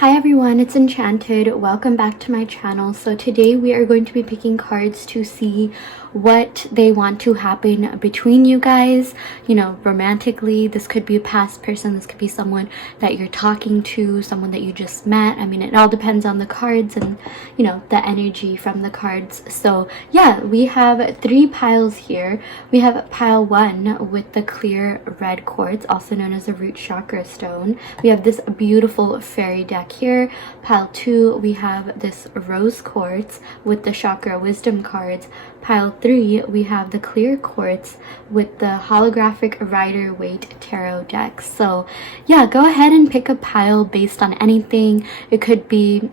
Hi everyone, it's Enchanted. Welcome back to my channel. So today we are going to be picking cards to see what they want to happen between you guys, romantically. This could be a past person, this could be someone that you're talking to, someone that you just met. I mean, it all depends on the cards and the energy from the cards. So yeah, we have 3 piles here. We have pile 1 with the clear red quartz, also known as a root chakra stone. We have this beautiful fairy deck here. Pile 2, we have this rose quartz with the chakra wisdom cards. Pile 3, we have the clear quartz with the holographic Rider-Waite tarot deck. So yeah, go ahead and pick a pile based on anything. It could be,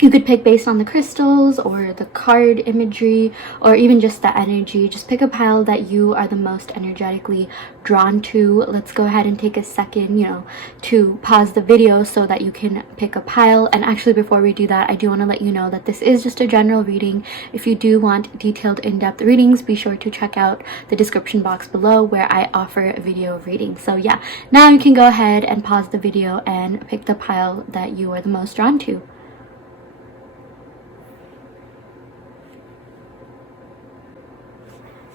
you could pick based on the crystals or the card imagery or even just the energy. Just pick a pile that you are the most energetically drawn to. Let's go ahead and take a second, to pause the video so that you can pick a pile. And actually, before we do that, I do want to let you know that this is just a general reading. If you do want detailed in-depth readings, be sure to check out the description box below where I offer video readings. So yeah, now you can go ahead and pause the video and pick the pile that you are the most drawn to.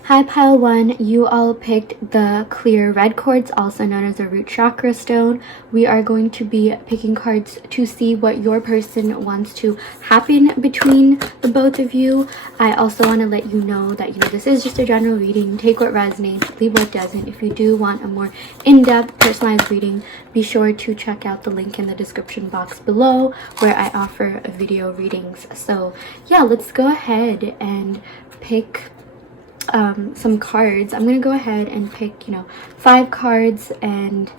Hi pile 1, you all picked the clear red quartz, also known as a root chakra stone. We are going to be picking cards to see what your person wants to happen between the both of you. I also want to let you know that this is just a general reading. Take what resonates, leave what doesn't. If you do want a more in-depth personalized reading, be sure to check out the link in the description box below where I offer video readings. So yeah, let's go ahead and pick some cards. I'm gonna go ahead and pick 5 cards, and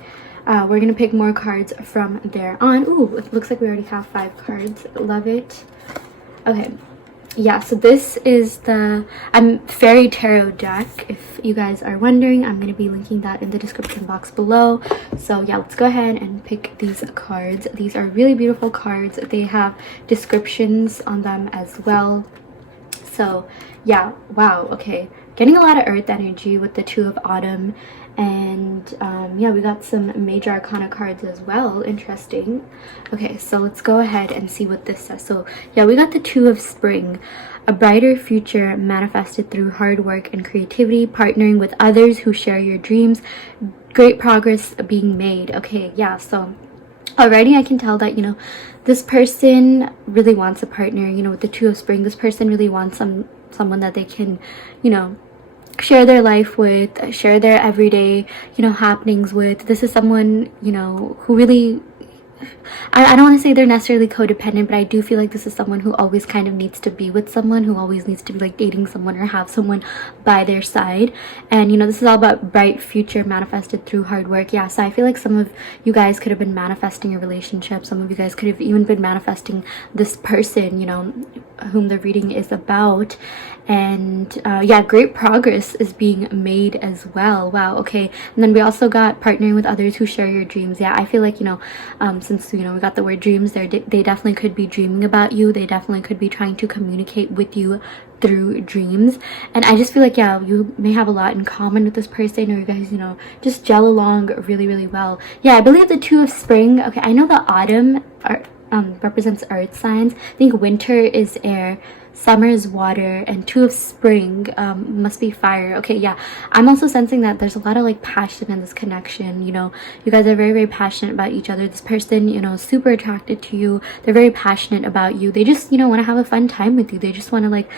we're gonna pick more cards from there on. Ooh, it looks like we already have 5 cards. Love it. Okay, yeah, so this is the fairy tarot deck. If you guys are wondering, I'm going to be linking that in the description box below. So yeah, let's go ahead and pick these cards. These are really beautiful cards. They have descriptions on them as well. So yeah, wow, okay, getting a lot of earth energy with the 2 of autumn, and yeah, we got some major arcana cards as well. Interesting. Okay, so let's go ahead and see what this says. So yeah, we got the 2 of spring, a brighter future manifested through hard work and creativity, partnering with others who share your dreams, great progress being made. Okay, yeah, so already I can tell that this person really wants a partner. With the 2 of spring, this person really wants someone that they can share their life with, share their everyday happenings with. This is someone who really, I don't want to say they're necessarily codependent, but I do feel like this is someone who always kind of needs to be with someone, who always needs to be like dating someone or have someone by their side. And this is all about bright future manifested through hard work. Yeah, so I feel like some of you guys could have been manifesting a relationship. Some of you guys could have even been manifesting this person, whom the reading is about. And yeah, great progress is being made as well. Wow, okay. And then we also got partnering with others who share your dreams. Yeah, I feel like since we got the word dreams there, they definitely could be dreaming about you. They definitely could be trying to communicate with you through dreams. And I just feel like, yeah, you may have a lot in common with this person, or you guys just gel along really, really well. Yeah, I believe the 2 of spring. Okay, I know the autumn represents earth signs. I think winter is air, summer is water, and 2 of spring must be fire. Okay, yeah, I'm also sensing that there's a lot of like passion in this connection. You guys are very, very passionate about each other. This person is super attracted to you. They're very passionate about you. They just want to have a fun time with you. They just want to like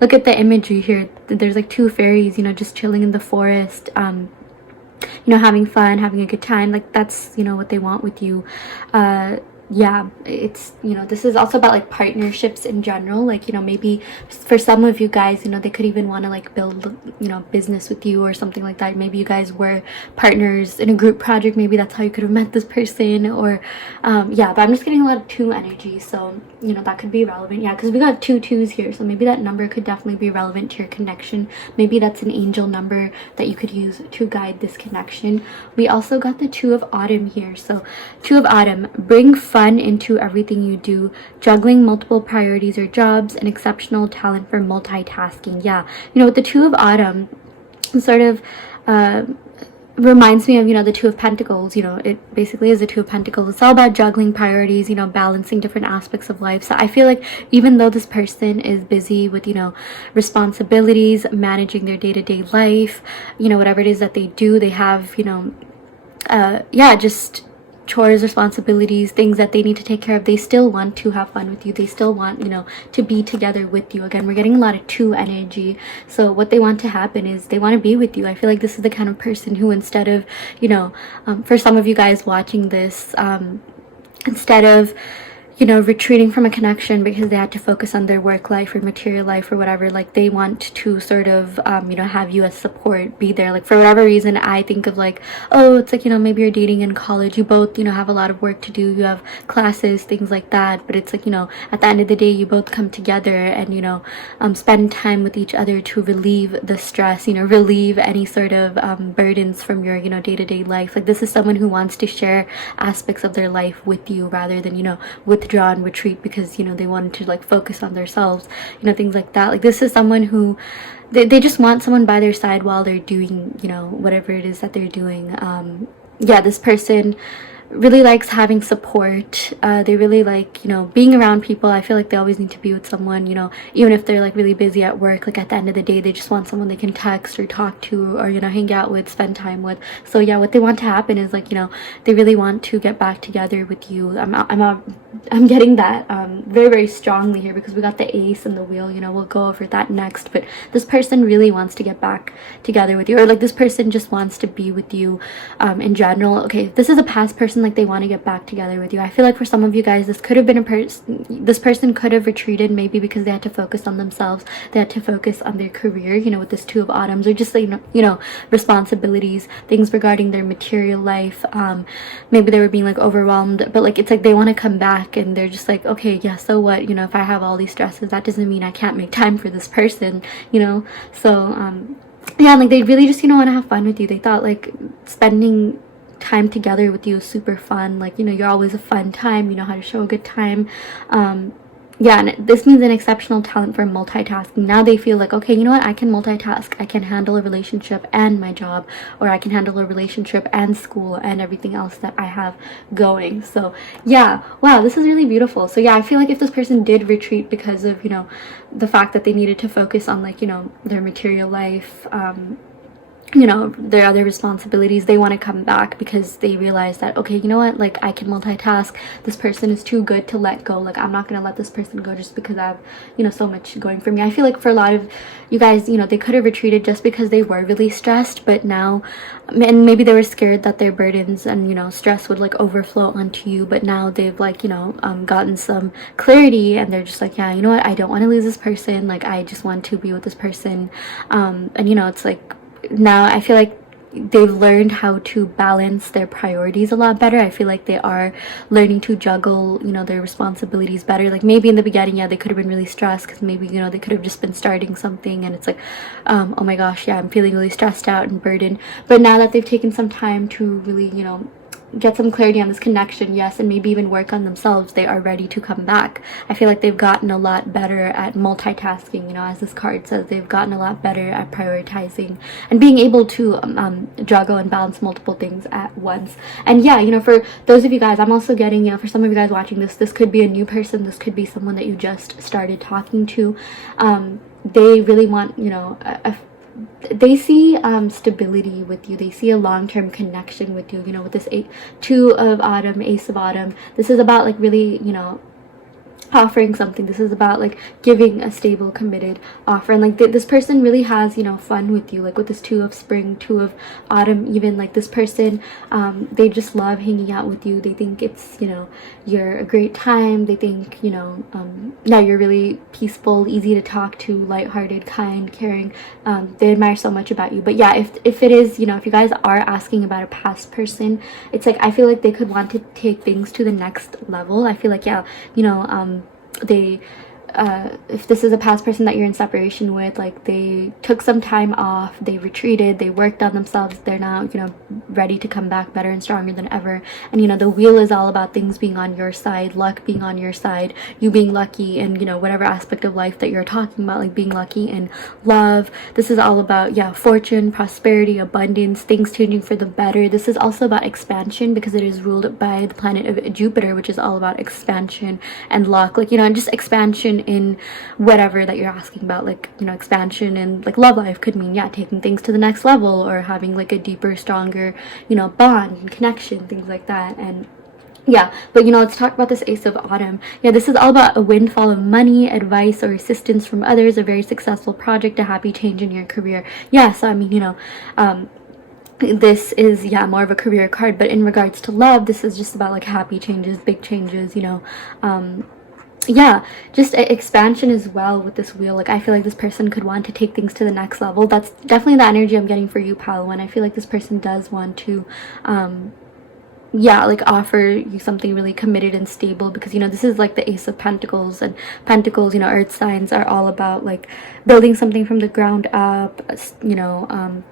look at the imagery here. There's like 2 fairies just chilling in the forest, having fun, having a good time. Like that's what they want with you. Yeah, it's this is also about like partnerships in general. Like maybe for some of you guys they could even want to like build business with you or something like that. Maybe you guys were partners in a group project. Maybe that's how you could have met this person. Or yeah, but I'm just getting a lot of 2 energy, so that could be relevant. Yeah, because we got 2 2s here, so maybe that number could definitely be relevant to your connection. Maybe that's an angel number that you could use to guide this connection. We also got the 2 of autumn here. So 2 of autumn, bring fun into everything you do, juggling multiple priorities or jobs, and exceptional talent for multitasking. Yeah, with the 2 of autumn, sort of reminds me of, you know, the Two of Pentacles. You know, it basically is the Two of Pentacles. It's all about juggling priorities, you know, balancing different aspects of life. So I feel like even though this person is busy with, you know, responsibilities, managing their day-to-day life, you know, whatever it is that they do, they have, you know, yeah, just chores, responsibilities, things that they need to take care of. They still want to have fun with you. They still want, you know, to be together with you. Again, we're getting a lot of two energy. So what they want to happen is they want to be with you. I feel like this is the kind of person who, instead of, you know, for some of you guys watching this, instead of, you know, retreating from a connection because they had to focus on their work life or material life or whatever, like they want to sort of, you know, have you as support, be there. Like for whatever reason, I think of like, oh, it's like, you know, maybe you're dating in college, you both, you know, have a lot of work to do, you have classes, things like that, but it's like, you know, at the end of the day, you both come together and, you know, spend time with each other to relieve the stress, you know, relieve any sort of burdens from your, you know, day-to-day life. Like this is someone who wants to share aspects of their life with you rather than, you know, withdraw and retreat because, you know, they wanted to like focus on themselves, you know, things like that. Like this is someone who they just want someone by their side while they're doing, you know, whatever it is that they're doing. Yeah, this person really likes having support. They really like, you know, being around people. I feel like they always need to be with someone, you know, even if they're like really busy at work, like at the end of the day, they just want someone they can text or talk to or, you know, hang out with, spend time with. So yeah, what they want to happen is like, you know, they really want to get back together with you. I'm getting that very, very strongly here because we got the ace and the wheel, you know, we'll go over that next. But this person really wants to get back together with you, or like this person just wants to be with you in general. Okay, if this is a past person, like they want to get back together with you. I feel like for some of you guys, this could have been a person, this person could have retreated maybe because they had to focus on themselves, they had to focus on their career, you know, with this Two of Autumns, or just like, you know, responsibilities, things regarding their material life. Maybe they were being like overwhelmed, but like it's like they want to come back and they're just like, okay, yeah, so what, you know, if I have all these stresses, that doesn't mean I can't make time for this person, you know. So yeah, like they really just, you know, want to have fun with you. They thought like spending time together with you is super fun. Like, you know, you're always a fun time, you know how to show a good time. Yeah, and this means an exceptional talent for multitasking. Now they feel like, okay, you know what, I can multitask. I can handle a relationship and my job, or I can handle a relationship and school and everything else that I have going. So yeah, wow, this is really beautiful. So yeah, I feel like if this person did retreat because of, you know, the fact that they needed to focus on like, you know, their material life, you know, their other responsibilities, they want to come back because they realize that, okay, you know what, like I can multitask. This person is too good to let go. Like I'm not gonna let this person go just because I have, you know, so much going for me. I feel like for a lot of you guys, you know, they could have retreated just because they were really stressed, but now, and maybe they were scared that their burdens and, you know, stress would like overflow onto you, but now they've like, you know, gotten some clarity and they're just like, yeah, you know what, I don't want to lose this person. Like I just want to be with this person. And you know, it's like, now I feel like they've learned how to balance their priorities a lot better. I feel like they are learning to juggle, you know, their responsibilities better. Like maybe in the beginning, yeah, they could have been really stressed because maybe, you know, they could have just been starting something and it's like, oh my gosh, yeah, I'm feeling really stressed out and burdened. But now that they've taken some time to really, you know, get some clarity on this connection, yes, and maybe even work on themselves, they are ready to come back. I feel like they've gotten a lot better at multitasking, you know, as this card says, they've gotten a lot better at prioritizing and being able to juggle and balance multiple things at once. And yeah, you know, for those of you guys, I'm also getting, you know, for some of you guys watching this, this could be a new person, this could be someone that you just started talking to. They really want, you know, they see stability with you. They see a long-term connection with you, you know, with this Two of Autumn, Ace of Autumn. This is about like really, you know, offering something. This is about like giving a stable, committed offer, and like this person really has, you know, fun with you. Like with this Two of Spring, Two of Autumn, even like this person, they just love hanging out with you. They think it's, you know, you're a great time. They think, you know, yeah, you're really peaceful, easy to talk to, lighthearted, kind, caring. They admire so much about you. But yeah, if it is, you know, if you guys are asking about a past person, it's like I feel like they could want to take things to the next level. I feel like, yeah, you know, they if this is a past person that you're in separation with, like they took some time off, they retreated, they worked on themselves, they're now, you know, ready to come back better and stronger than ever. And, you know, the wheel is all about things being on your side, luck being on your side, you being lucky in, you know, whatever aspect of life that you're talking about, like being lucky in love. This is all about, yeah, fortune, prosperity, abundance, things changing for the better. This is also about expansion because it is ruled by the planet of Jupiter, which is all about expansion and luck, like, you know, and just expansion in whatever that you're asking about, like, you know, expansion and like love life could mean, yeah, taking things to the next level or having like a deeper, stronger, you know, bond and connection, things like that. And yeah, but you know, let's talk about this Ace of Autumn. Yeah, this is all about a windfall of money, advice, or assistance from others, a very successful project, a happy change in your career. Yeah, so I mean, you know, this is, yeah, more of a career card, but in regards to love, this is just about like happy changes, big changes, you know, yeah, just expansion as well with this wheel. Like I feel like this person could want to take things to the next level. That's definitely the energy I'm getting for you, pal. And I feel like this person does want to yeah, like offer you something really committed and stable, because, you know, this is like the Ace of Pentacles, and Pentacles, you know, earth signs are all about like building something from the ground up, you know,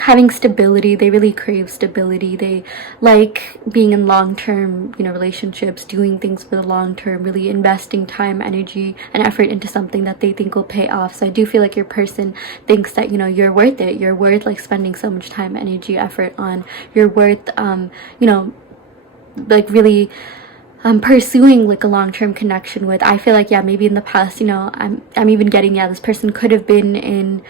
having stability. They really crave stability. They like being in long-term, you know, relationships, doing things for the long term, really investing time, energy, and effort into something that they think will pay off. So I do feel like your person thinks that, you know, you're worth it. You're worth like spending so much time, energy, effort on. You're worth, you know, like really pursuing like a long-term connection with. I feel like, yeah, maybe in the past, you know, I'm even getting, yeah, this person could have been in,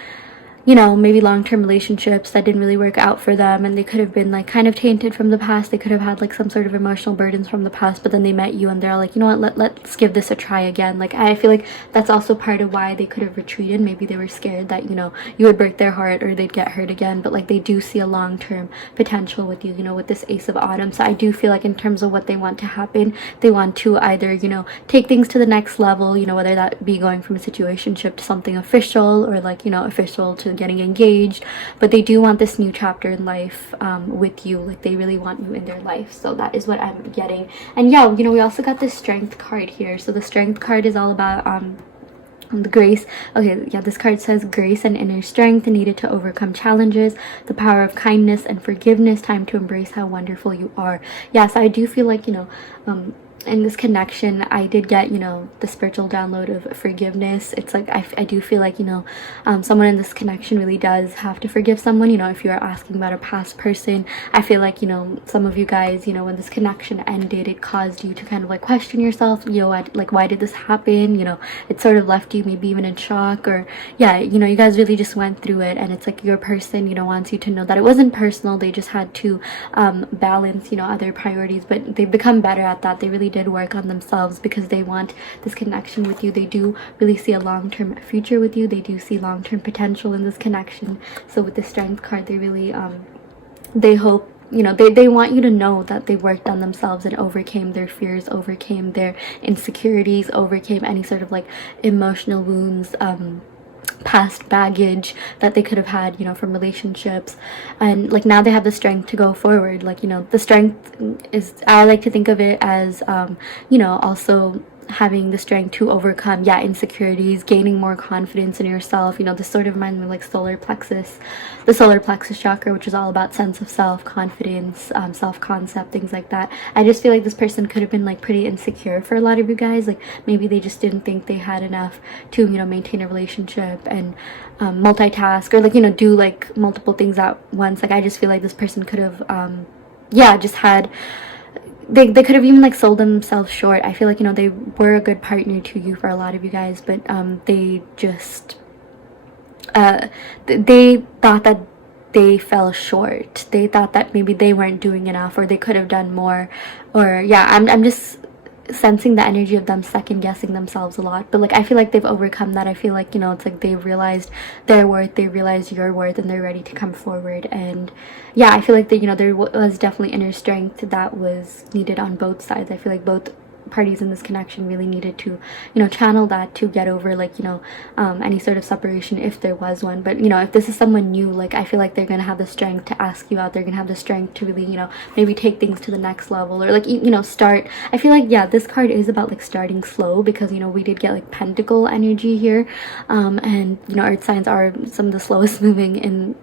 you know, maybe long-term relationships that didn't really work out for them, and they could have been like kind of tainted from the past. They could have had like some sort of emotional burdens from the past, but then they met you and they're like, you know what, let's give this a try again. Like I feel like that's also part of why they could have retreated. Maybe they were scared that, you know, you would break their heart or they'd get hurt again, but like they do see a long-term potential with you, you know, with this Ace of Autumn. So I do feel like in terms of what they want to happen, they want to either, you know, take things to the next level, you know, whether that be going from a situationship to something official, or like, you know, official to getting engaged, but they do want this new chapter in life with you. Like they really want you in their life. So that is what I'm getting. And yeah, you know, we also got this Strength card here. So the Strength card is all about the grace. Okay, yeah, this card says grace and inner strength needed to overcome challenges, the power of kindness and forgiveness, time to embrace how wonderful you are. Yeah, so I do feel like, you know, in this connection, I did get, you know, the spiritual download of forgiveness. It's like I do feel like, you know, someone in this connection really does have to forgive someone. You know, if you're asking about a past person, I feel like, you know, some of you guys, you know, when this connection ended, it caused you to kind of like question yourself, you know, like, why did this happen? You know, it sort of left you maybe even in shock, or yeah, you know, you guys really just went through it, and it's like your person, you know, wants you to know that it wasn't personal. They just had to balance, you know, other priorities, but they've become better at that. They really did work on themselves because they want this connection with you. They do really see a long-term future with you. They do see long-term potential in this connection. So with the Strength card, they really they hope, you know, they want you to know that they worked on themselves and overcame their fears, overcame their insecurities, overcame any sort of like emotional wounds, past baggage that they could have had, you know, from relationships, and like now they have the strength to go forward. Like, you know, the strength is, I like to think of it as you know, also having the strength to overcome, yeah, insecurities, gaining more confidence in yourself. You know, this sort of reminds me of like the solar plexus chakra, which is all about sense of self, confidence, self-concept, things like that. I just feel like this person could have been like pretty insecure for a lot of you guys. Like maybe they just didn't think they had enough to, you know, maintain a relationship and multitask, or like, you know, do like multiple things at once. Like I just feel like this person could have yeah, just had, they could have even like sold themselves short. I feel like, you know, they were a good partner to you for a lot of you guys, but they just they thought that they fell short. They thought that maybe they weren't doing enough, or they could have done more, or yeah, I'm just sensing the energy of them second guessing themselves a lot. But like I feel like they've overcome that. I feel like, you know, it's like they've realized their worth, they realized your worth, and they're ready to come forward. And yeah, I feel like that, you know, there was definitely inner strength that was needed on both sides. I feel like both parties in this connection really needed to, you know, channel that to get over, like, you know, any sort of separation if there was one. But, you know, if this is someone new, like, I feel like they're gonna have the strength to ask you out. They're gonna have the strength to really, you know, maybe take things to the next level, or like, you know, start. I feel like, yeah, this card is about like starting slow, because, you know, we did get like pentacle energy here, and, you know, earth signs are some of the slowest moving in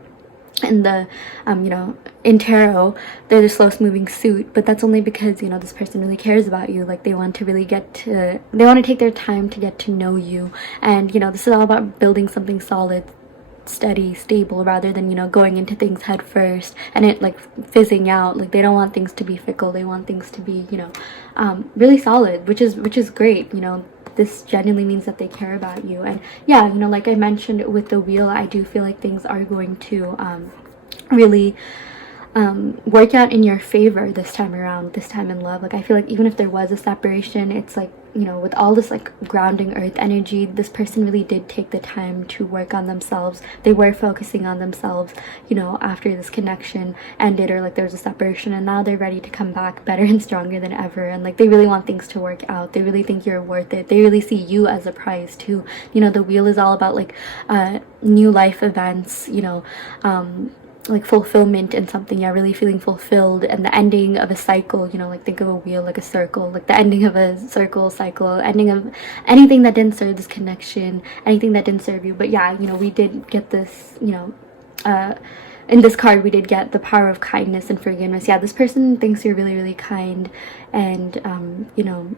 the you know, in tarot. They're the slowest moving suit, but that's only because, you know, this person really cares about you. Like, they want to really they want to take their time to get to know you. And, you know, this is all about building something solid, steady, stable, rather than, you know, going into things head first and it like fizzing out. Like, they don't want things to be fickle. They want things to be, you know, really solid, which is great. You know, this genuinely means that they care about you. And yeah, you know, like I mentioned with the wheel, I do feel like things are going to really work out in your favor this time around, this time in love. Like, I feel like even if there was a separation, it's like, you know, with all this like grounding earth energy, this person really did take the time to work on themselves. They were focusing on themselves, you know, after this connection ended, or like there was a separation, and now they're ready to come back better and stronger than ever. And like, they really want things to work out. They really think you're worth it. They really see you as a prize too. You know, the wheel is all about like new life events, you know, like fulfillment in something. Yeah, really feeling fulfilled, and the ending of a cycle. You know, like, think of a wheel like a circle, like the ending of a cycle, ending of anything that didn't serve this connection, anything that didn't serve you. But yeah, you know, we did get this, you know, in this card we did get the power of kindness and forgiveness. Yeah, this person thinks you're really, really kind, and you know,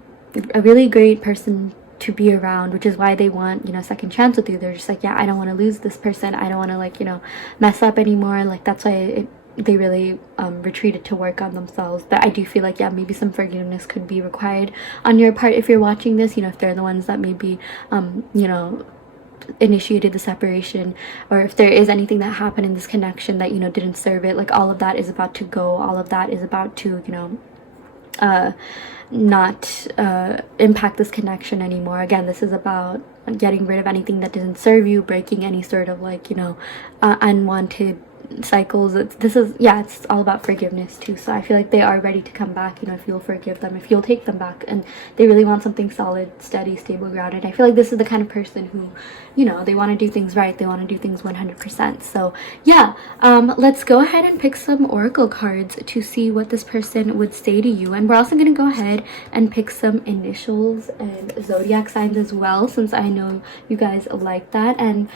a really great person to be around, which is why they want, you know, second chance with you. They're just like, yeah, I don't want to lose this person. I don't want to, like, you know, mess up anymore. Like, that's why they really retreated to work on themselves. But I do feel like, yeah, maybe some forgiveness could be required on your part if you're watching this. You know, if they're the ones that maybe you know, initiated the separation, or if there is anything that happened in this connection that, you know, didn't serve it. Like, all of that is about to go. All of that is about to, you know, not impact this connection anymore. Again, this is about getting rid of anything that doesn't serve you, breaking any sort of, like, you know, unwanted cycles. It's all about forgiveness too. So I feel like they are ready to come back, you know, if you'll forgive them, if you'll take them back, and they really want something solid, steady, stable, grounded. I feel like this is the kind of person who, you know, they want to do things right, they want to do things 100%. So yeah, let's go ahead and pick some oracle cards to see what this person would say to you. And we're also going to go ahead and pick some initials and zodiac signs as well, since I know you guys like that. And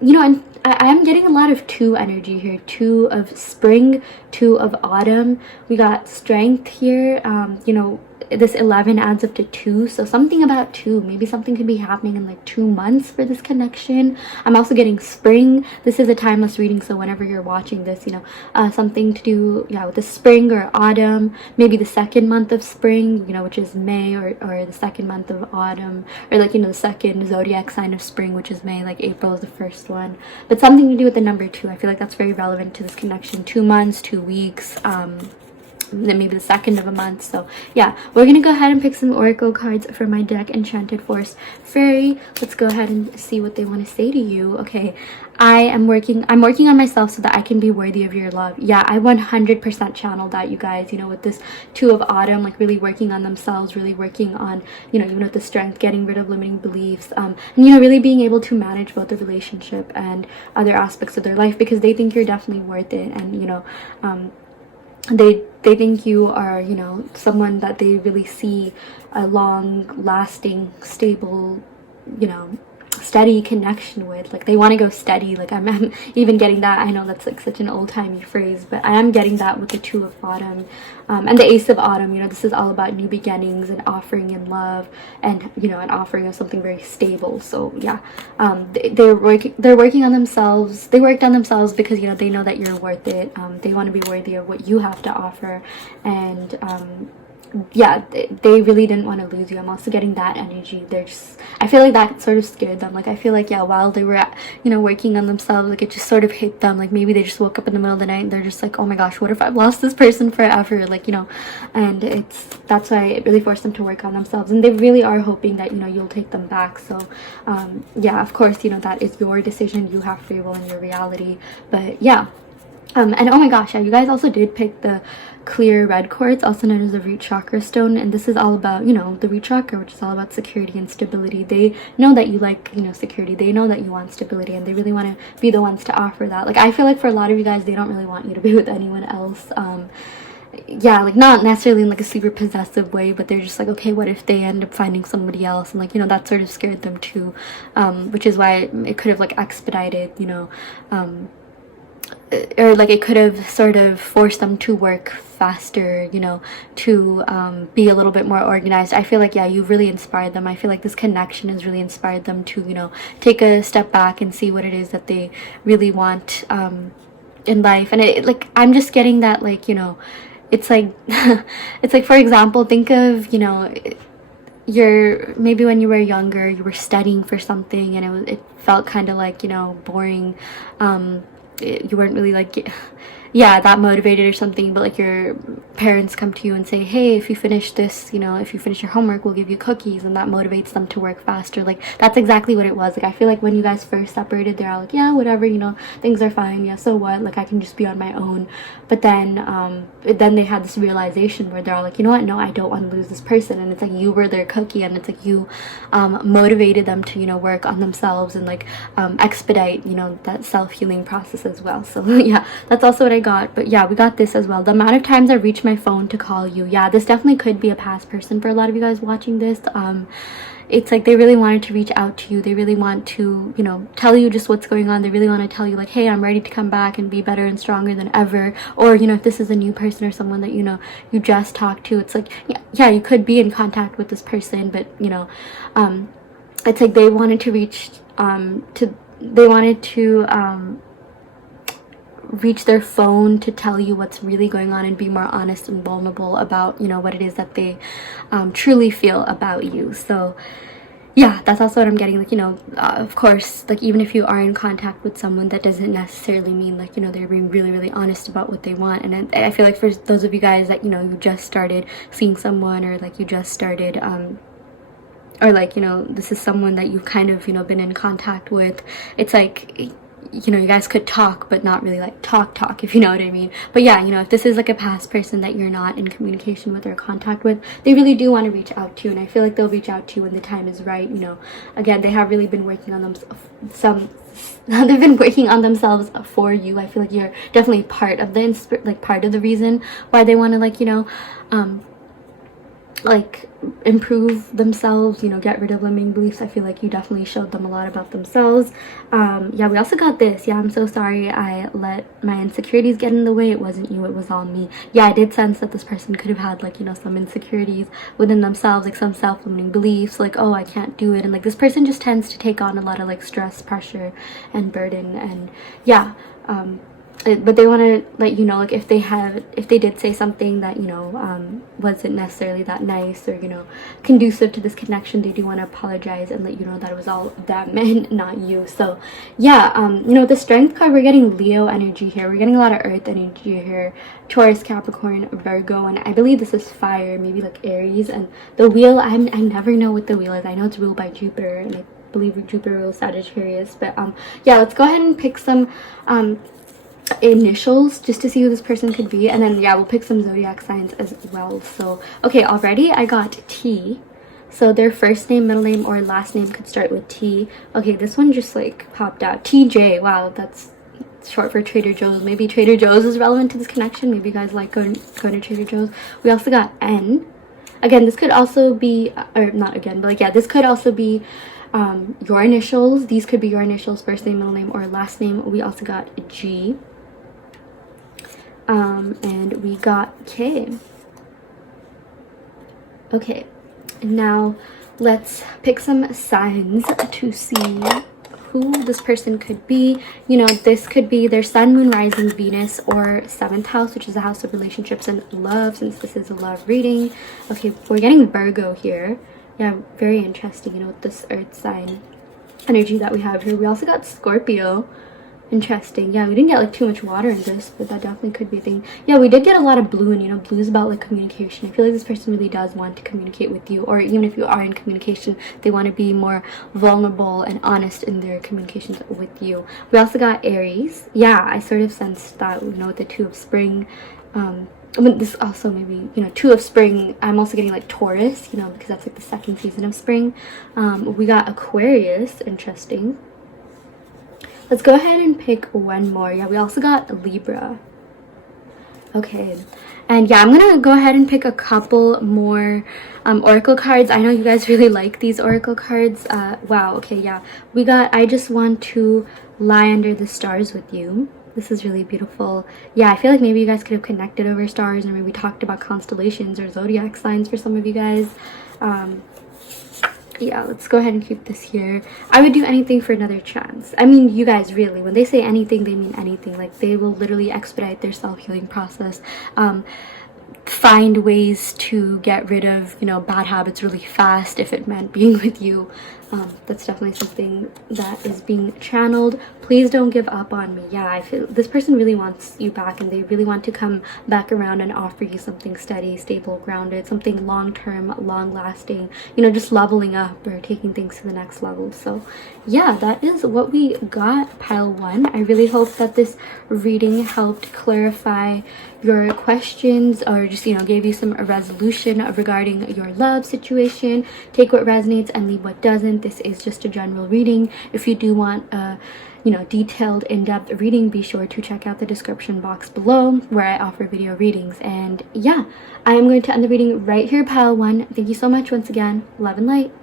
you know, and I am getting a lot of 2 energy here. 2 of spring, 2 of autumn. We got strength here. You know, this 11 adds up to 2, so something about 2. Maybe something could be happening in like 2 months for this connection. I'm also getting spring. This is a timeless reading, so whenever you're watching this, you know, something to do, yeah, with the spring or autumn. Maybe the 2nd month of spring, you know, which is May, or the 2nd month of autumn, or like, you know, the 2nd zodiac sign of spring, which is May. Like, April is the 1st one, but something to do with the number 2. I feel like that's very relevant to this connection. 2 months, 2 weeks, then maybe the 2nd of a month. So yeah, we're gonna go ahead and pick some oracle cards for my deck, Enchanted Force Fairy. Let's go ahead and see what they want to say to you. Okay, I'm working on myself so that I can be worthy of your love. Yeah, I 100% channeled that, you guys. You know, with this 2 of autumn, like, really working on themselves, really working on, you know, even with the strength, getting rid of limiting beliefs, and, you know, really being able to manage both the relationship and other aspects of their life, because they think you're definitely worth it. And, you know, they think you are, you know, someone that they really see a long lasting, stable, you know, steady connection with. Like, they want to go steady. Like, I'm even getting that. I know that's like such an old-timey phrase, but I am getting that with the 2 of autumn, and the Ace of Autumn. You know, this is all about new beginnings and offering in love, and, you know, an offering of something very stable. So yeah, they're working on themselves. They worked on themselves because, you know, they know that you're worth it. They want to be worthy of what you have to offer, and yeah, they really didn't want to lose you. I'm also getting that energy. They're just, I feel like that sort of scared them. Like, I feel like, yeah, while they were you know, working on themselves, like, it just sort of hit them. Like, maybe they just woke up in the middle of the night and they're just like, oh my gosh, what if I've lost this person forever? Like, you know, and that's why it really forced them to work on themselves. And they really are hoping that, you know, you'll take them back. So yeah, of course, you know, that is your decision. You have free will in your reality. But yeah, And oh my gosh, yeah, you guys also did pick the clear red quartz, also known as the root chakra stone, and this is all about, you know, the root chakra, which is all about security and stability. They know that you like, you know, security. They know that you want stability, and they really want to be the ones to offer that. Like, I feel like for a lot of you guys, they don't really want you to be with anyone else. Yeah, like not necessarily in like a super possessive way, but they're just like, okay, what if they end up finding somebody else? And like, you know, that sort of scared them too, which is why it could have like expedited, you know, or like it could have sort of forced them to work faster, you know, to be a little bit more organized. I feel like, yeah, you've really inspired them. I feel like this connection has really inspired them to, you know, take a step back and see what it is that they really want in life. And it like, I'm just getting that, like, you know, it's like it's like, for example, think of, you know, you're maybe when you were younger, you were studying for something and it felt kind of like, you know, boring. You weren't really like, yeah, that motivated or something, but like your parents come to you and say, hey, if you finish this, you know, if you finish your homework, we'll give you cookies, and that motivates them to work faster. Like, that's exactly what it was. Like, I feel like when you guys first separated, they're all like, yeah, whatever, you know, things are fine, yeah, so what, like, I can just be on my own. But then they had this realization where they're all like, you know what, no, I don't want to lose this person. And it's like you were their cookie, and it's like you motivated them to, you know, work on themselves and like expedite, you know, that self-healing process as well. So yeah, that's also what I got. But yeah, we got this as well. The amount of times I reached my phone to call you, yeah, this definitely could be a past person for a lot of you guys watching this. It's like they really wanted to reach out to you. They really want to, you know, tell you just what's going on. They really want to tell you like, hey, I'm ready to come back and be better and stronger than ever. Or, you know, if this is a new person or someone that, you know, you just talked to, it's like, yeah, you could be in contact with this person, but, you know, it's like they wanted to reach reach their phone to tell you what's really going on and be more honest and vulnerable about, you know, what it is that they truly feel about you. So yeah, that's also what I'm getting. Like, you know, of course, like, even if you are in contact with someone, that doesn't necessarily mean like, you know, they're being really, really honest about what they want. And I feel like for those of you guys that, you know, you just started seeing someone, or like you just started or like, you know, this is someone that you've kind of, you know, been in contact with, it's like, you know, you guys could talk, but not really like talk, if you know what I mean. But yeah, you know, if this is like a past person that you're not in communication with or contact with, they really do want to reach out to you, and I feel like they'll reach out to you when the time is right. You know, again, they have really been working on they've been working on themselves for you. I feel like you're definitely part of the part of the reason why they want to, like, you know, like improve themselves, you know, get rid of limiting beliefs. I feel like you definitely showed them a lot about themselves. Yeah, we also got this. Yeah, I'm so sorry I let my insecurities get in the way. It wasn't you, it was all me. Yeah, I did sense that this person could have had, like, you know, some insecurities within themselves, like some self-limiting beliefs, like, oh, I can't do it. And like, this person just tends to take on a lot of like stress, pressure, and burden. And yeah, but they want to let you know, like, if they did say something that, you know, wasn't necessarily that nice or, you know, conducive to this connection, they do want to apologize and let you know that it was all them and not you. So yeah, you know, the strength card, we're getting Leo energy here, we're getting a lot of earth energy here, Taurus, Capricorn, Virgo, and I believe this is fire, maybe like Aries. And the wheel, I never know what the wheel is. I know it's ruled by Jupiter, and I believe Jupiter rules Sagittarius. But yeah, let's go ahead and pick some initials just to see who this person could be, and then yeah, we'll pick some zodiac signs as well. So okay, already I got T, so their first name, middle name, or last name could start with T. Okay, this one just like popped out, TJ. Wow, that's short for Trader Joe's. Maybe Trader Joe's is relevant to this connection. Maybe you guys like going to Trader Joe's. We also got N. Again, this could also be, or not again, but like, yeah, this could also be your initials. These could be your initials, first name, middle name, or last name. We also got G. And we got K. Okay, now let's pick some signs to see who this person could be. You know, this could be their sun, moon, rising, Venus, or 7th house, which is the house of relationships and love, since this is a love reading. Okay, we're getting Virgo here. Yeah, very interesting, you know, with this earth sign energy that we have here. We also got Scorpio. Interesting. Yeah, we didn't get like too much water in this, but that definitely could be a thing. Yeah, we did get a lot of blue, and you know, blue is about like communication. I feel like this person really does want to communicate with you, or even if you are in communication, they want to be more vulnerable and honest in their communications with you. We also got Aries. Yeah, I sort of sensed that, you know, with the Two of Spring. But this also maybe, you know, Two of Spring, I'm also getting like Taurus, you know, because that's like the second season of spring. We got Aquarius. Interesting. Let's go ahead and pick one more. Yeah, we also got Libra. Okay. And yeah, I'm gonna go ahead and pick a couple more oracle cards. I know you guys really like these oracle cards. Wow, okay, yeah. We got I Just Want to Lie Under the Stars with You. This is really beautiful. Yeah, I feel like maybe you guys could have connected over stars, or maybe talked about constellations or zodiac signs for some of you guys. Yeah, let's go ahead and keep this here. I would do anything for another chance. I mean, you guys, really, when they say anything, they mean anything. Like, they will literally expedite their self-healing process. Find ways to get rid of, you know, bad habits really fast if it meant being with you. That's definitely something that is being channeled. Please don't give up on me. Yeah, I feel this person really wants you back, and they really want to come back around and offer you something steady, stable, grounded, something long-term, long-lasting, you know, just leveling up or taking things to the next level. So yeah, that is what we got, pile one. I really hope that this reading helped clarify your questions, or just, you know, gave you some resolution regarding your love situation. Take what resonates and leave what doesn't. This is just a general reading. If you do want a, you know, detailed, in-depth reading, be sure to check out the description box below where I offer video readings. And yeah, I am going to end the reading right here, pile one. Thank you so much once again. Love and light.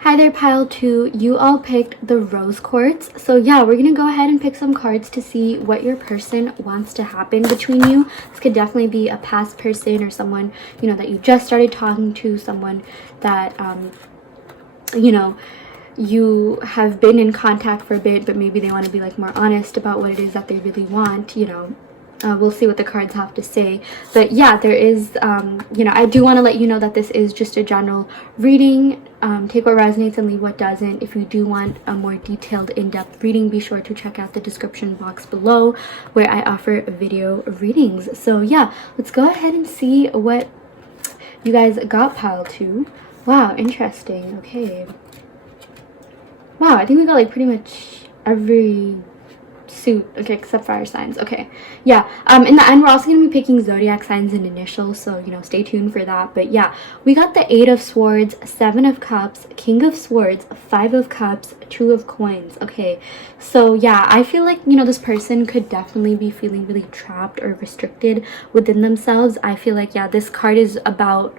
Hi there, pile two. You all picked the rose quartz. So yeah, we're gonna go ahead and pick some cards to see what your person wants to happen between you. This could definitely be a past person, or someone, you know, that you just started talking to, someone that you know, you have been in contact for a bit, but maybe they want to be like more honest about what it is that they really want, you know. We'll see what the cards have to say. But yeah, there is, you know, I do want to let you know that this is just a general reading. Take what resonates and leave what doesn't. If you do want a more detailed, in-depth reading, be sure to check out the description box below where I offer video readings. So yeah, let's go ahead and see what you guys got, pile two. Wow, interesting. Okay. Wow, I think we got like pretty much every suit, okay, except fire signs. Okay, yeah, in the end we're also going to be picking zodiac signs and initials, so you know, stay tuned for that. But yeah, we got the 8 of Swords, 7 of Cups, King of Swords, 5 of Cups, 2 of Coins. Okay, so yeah, I feel like, you know, this person could definitely be feeling really trapped or restricted within themselves. I feel like, yeah, this card is about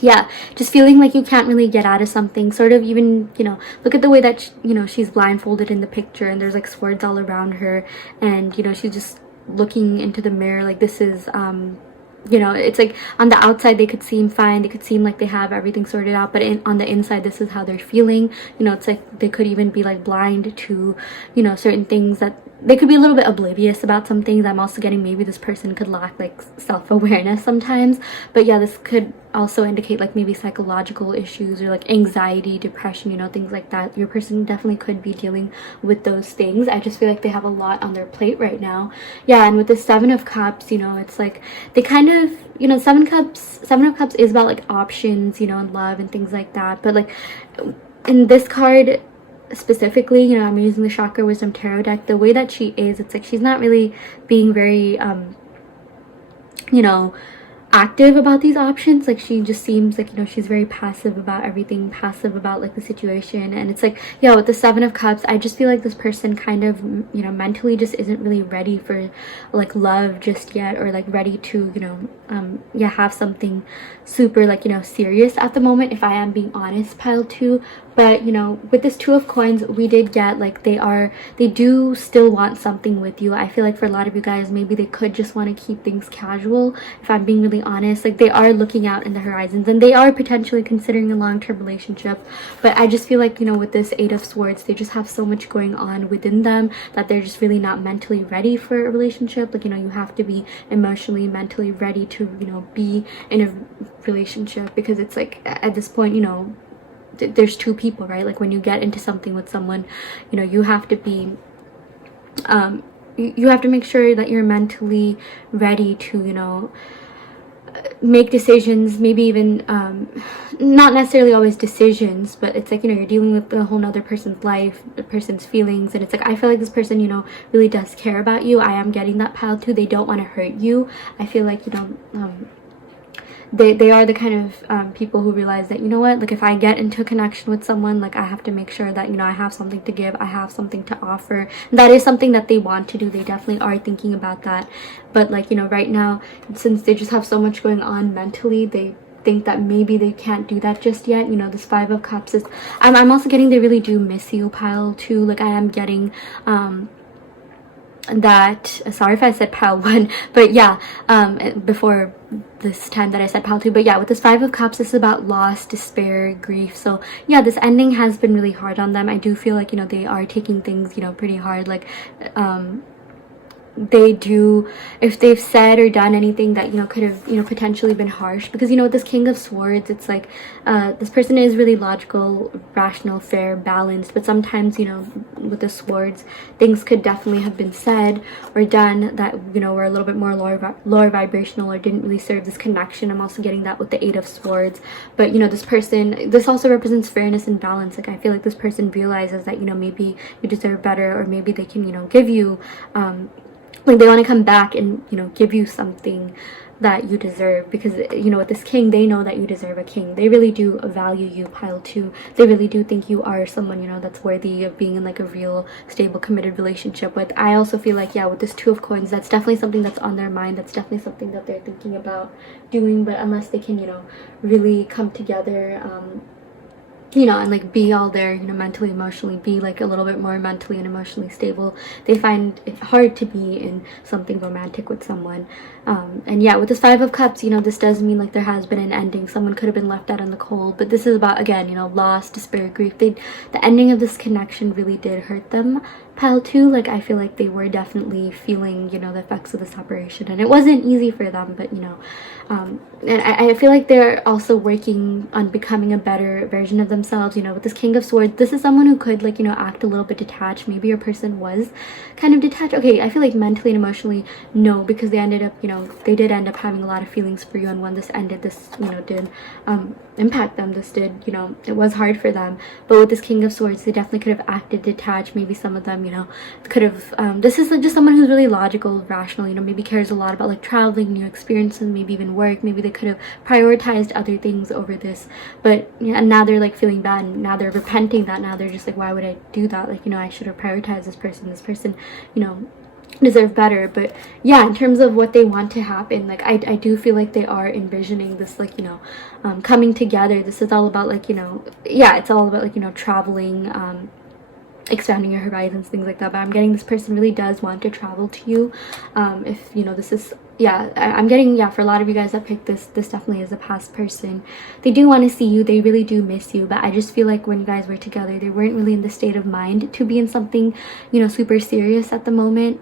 yeah, just feeling like you can't really get out of something, sort of. Even, you know, look at the way that you know, she's blindfolded in the picture, and there's like swords all around her, and you know, she's just looking into the mirror like this is you know, it's like on the outside they could seem fine, they could seem like they have everything sorted out, but on the inside this is how they're feeling. You know, it's like they could even be like blind to, you know, certain things, that they could be a little bit oblivious about some things. I'm also getting maybe this person could lack like self-awareness sometimes. But yeah, this could also indicate like maybe psychological issues, or like anxiety, depression, you know, things like that. Your person definitely could be dealing with those things. I just feel like they have a lot on their plate right now. Yeah, and with the 7 of Cups, you know, it's like they kind of, you know, 7 of Cups is about like options, you know, and love and things like that. But like in this card specifically, you know, I'm using the Chakra Wisdom Tarot deck. The way that she is, it's like she's not really being very you know, active about these options. Like she just seems like, you know, she's very passive about everything, passive about like the situation. And it's like, yeah, with the 7 of Cups, I just feel like this person kind of, you know, mentally just isn't really ready for like love just yet, or like ready to, you know, yeah, have something super like, you know, serious at the moment, if I am being honest, pile two. But you know, with this 2 of Coins, we did get like they do still want something with you. I feel like for a lot of you guys, maybe they could just want to keep things casual, if I'm being really honest. Like they are looking out in the horizons, and they are potentially considering a long-term relationship. But I just feel like, you know, with this 8 of Swords, they just have so much going on within them that they're just really not mentally ready for a relationship. Like, you know, you have to be emotionally, mentally ready to, you know, be in a relationship, because it's like at this point, you know, there's two people, right? Like when you get into something with someone, you know, you have to be you have to make sure that you're mentally ready to, you know, make decisions, maybe even not necessarily always decisions, but it's like, you know, you're dealing with a whole nother person's life, the person's feelings, and it's like, I feel like this person, you know, really does care about you. I am getting that pile too. They don't want to hurt you. I feel like, you know, they are the kind of people who realize that, you know what, like if I get into a connection with someone, like I have to make sure that, you know, I have something to give, I have something to offer. And that is something that they want to do. They definitely are thinking about that. But like, you know, right now, since they just have so much going on mentally, they think that maybe they can't do that just yet. You know, this Five of Cups is, I'm also getting they really do miss you pile too. Like I am getting that, sorry if I said pile 1, but yeah, before this time that I said pile 2, but yeah, with this Five of Cups, this is about loss, despair, grief. So yeah, this ending has been really hard on them. I do feel like, you know, they are taking things, you know, pretty hard. Like they do, if they've said or done anything that, you know, could have, you know, potentially been harsh, because, you know, with this King of Swords, it's like this person is really logical, rational, fair, balanced, but sometimes, you know, with the swords, things could definitely have been said or done that, you know, were a little bit more lower vibrational or didn't really serve this connection. I'm also getting that with the Eight of Swords. But, you know, this person, this also represents fairness and balance. Like I feel like this person realizes that, you know, maybe you deserve better, or maybe they can, you know, give you like they want to come back and, you know, give you something that you deserve, because, you know, with this king, they know that you deserve a king. They really do value you, pile 2. They really do think you are someone, you know, that's worthy of being in like a real stable committed relationship with. I also feel like, yeah, with this Two of Coins, that's definitely something that's on their mind. That's definitely something that they're thinking about doing. But unless they can, you know, really come together, you know, and like be all there, you know, mentally, emotionally, be like a little bit more mentally and emotionally stable, they find it hard to be in something romantic with someone. And yeah, with this Five of Cups, you know, this does mean like there has been an ending. Someone could have been left out in the cold, but this is about, again, you know, loss, despair, grief. The ending of this connection really did hurt them, pile 2. Like I feel like they were definitely feeling, you know, the effects of the separation, and it wasn't easy for them. But, you know, and I feel like they're also working on becoming a better version of themselves. You know, with this King of Swords, this is someone who could, like, you know, act a little bit detached. Maybe your person was kind of detached. Okay, I feel like mentally and emotionally, no, because they ended up, you know, they did end up having a lot of feelings for you, and when this ended, this, you know, did impact them. This did, you know, it was hard for them. But with this King of Swords, they definitely could have acted detached. Maybe some of them, you know, could have this is just someone who's really logical, rational, you know, maybe cares a lot about like traveling, new experiences, maybe even work. Maybe they could have prioritized other things over this, but yeah, and now they're like feeling bad, and now they're repenting that. Now they're just like, why would I do that? Like, you know, I should have prioritized this person, you know, deserve better. But yeah, in terms of what they want to happen, like I do feel like they are envisioning this, like, you know, coming together. This is all about, like, you know, yeah, it's all about, like, you know, traveling, expanding your horizons, things like that. But I'm getting this person really does want to travel to you. If, you know, this is, yeah, I'm getting, yeah, for a lot of you guys that picked this definitely is a past person. They do want to see you, they really do miss you, but I just feel like when you guys were together, they weren't really in the state of mind to be in something, you know, super serious at the moment.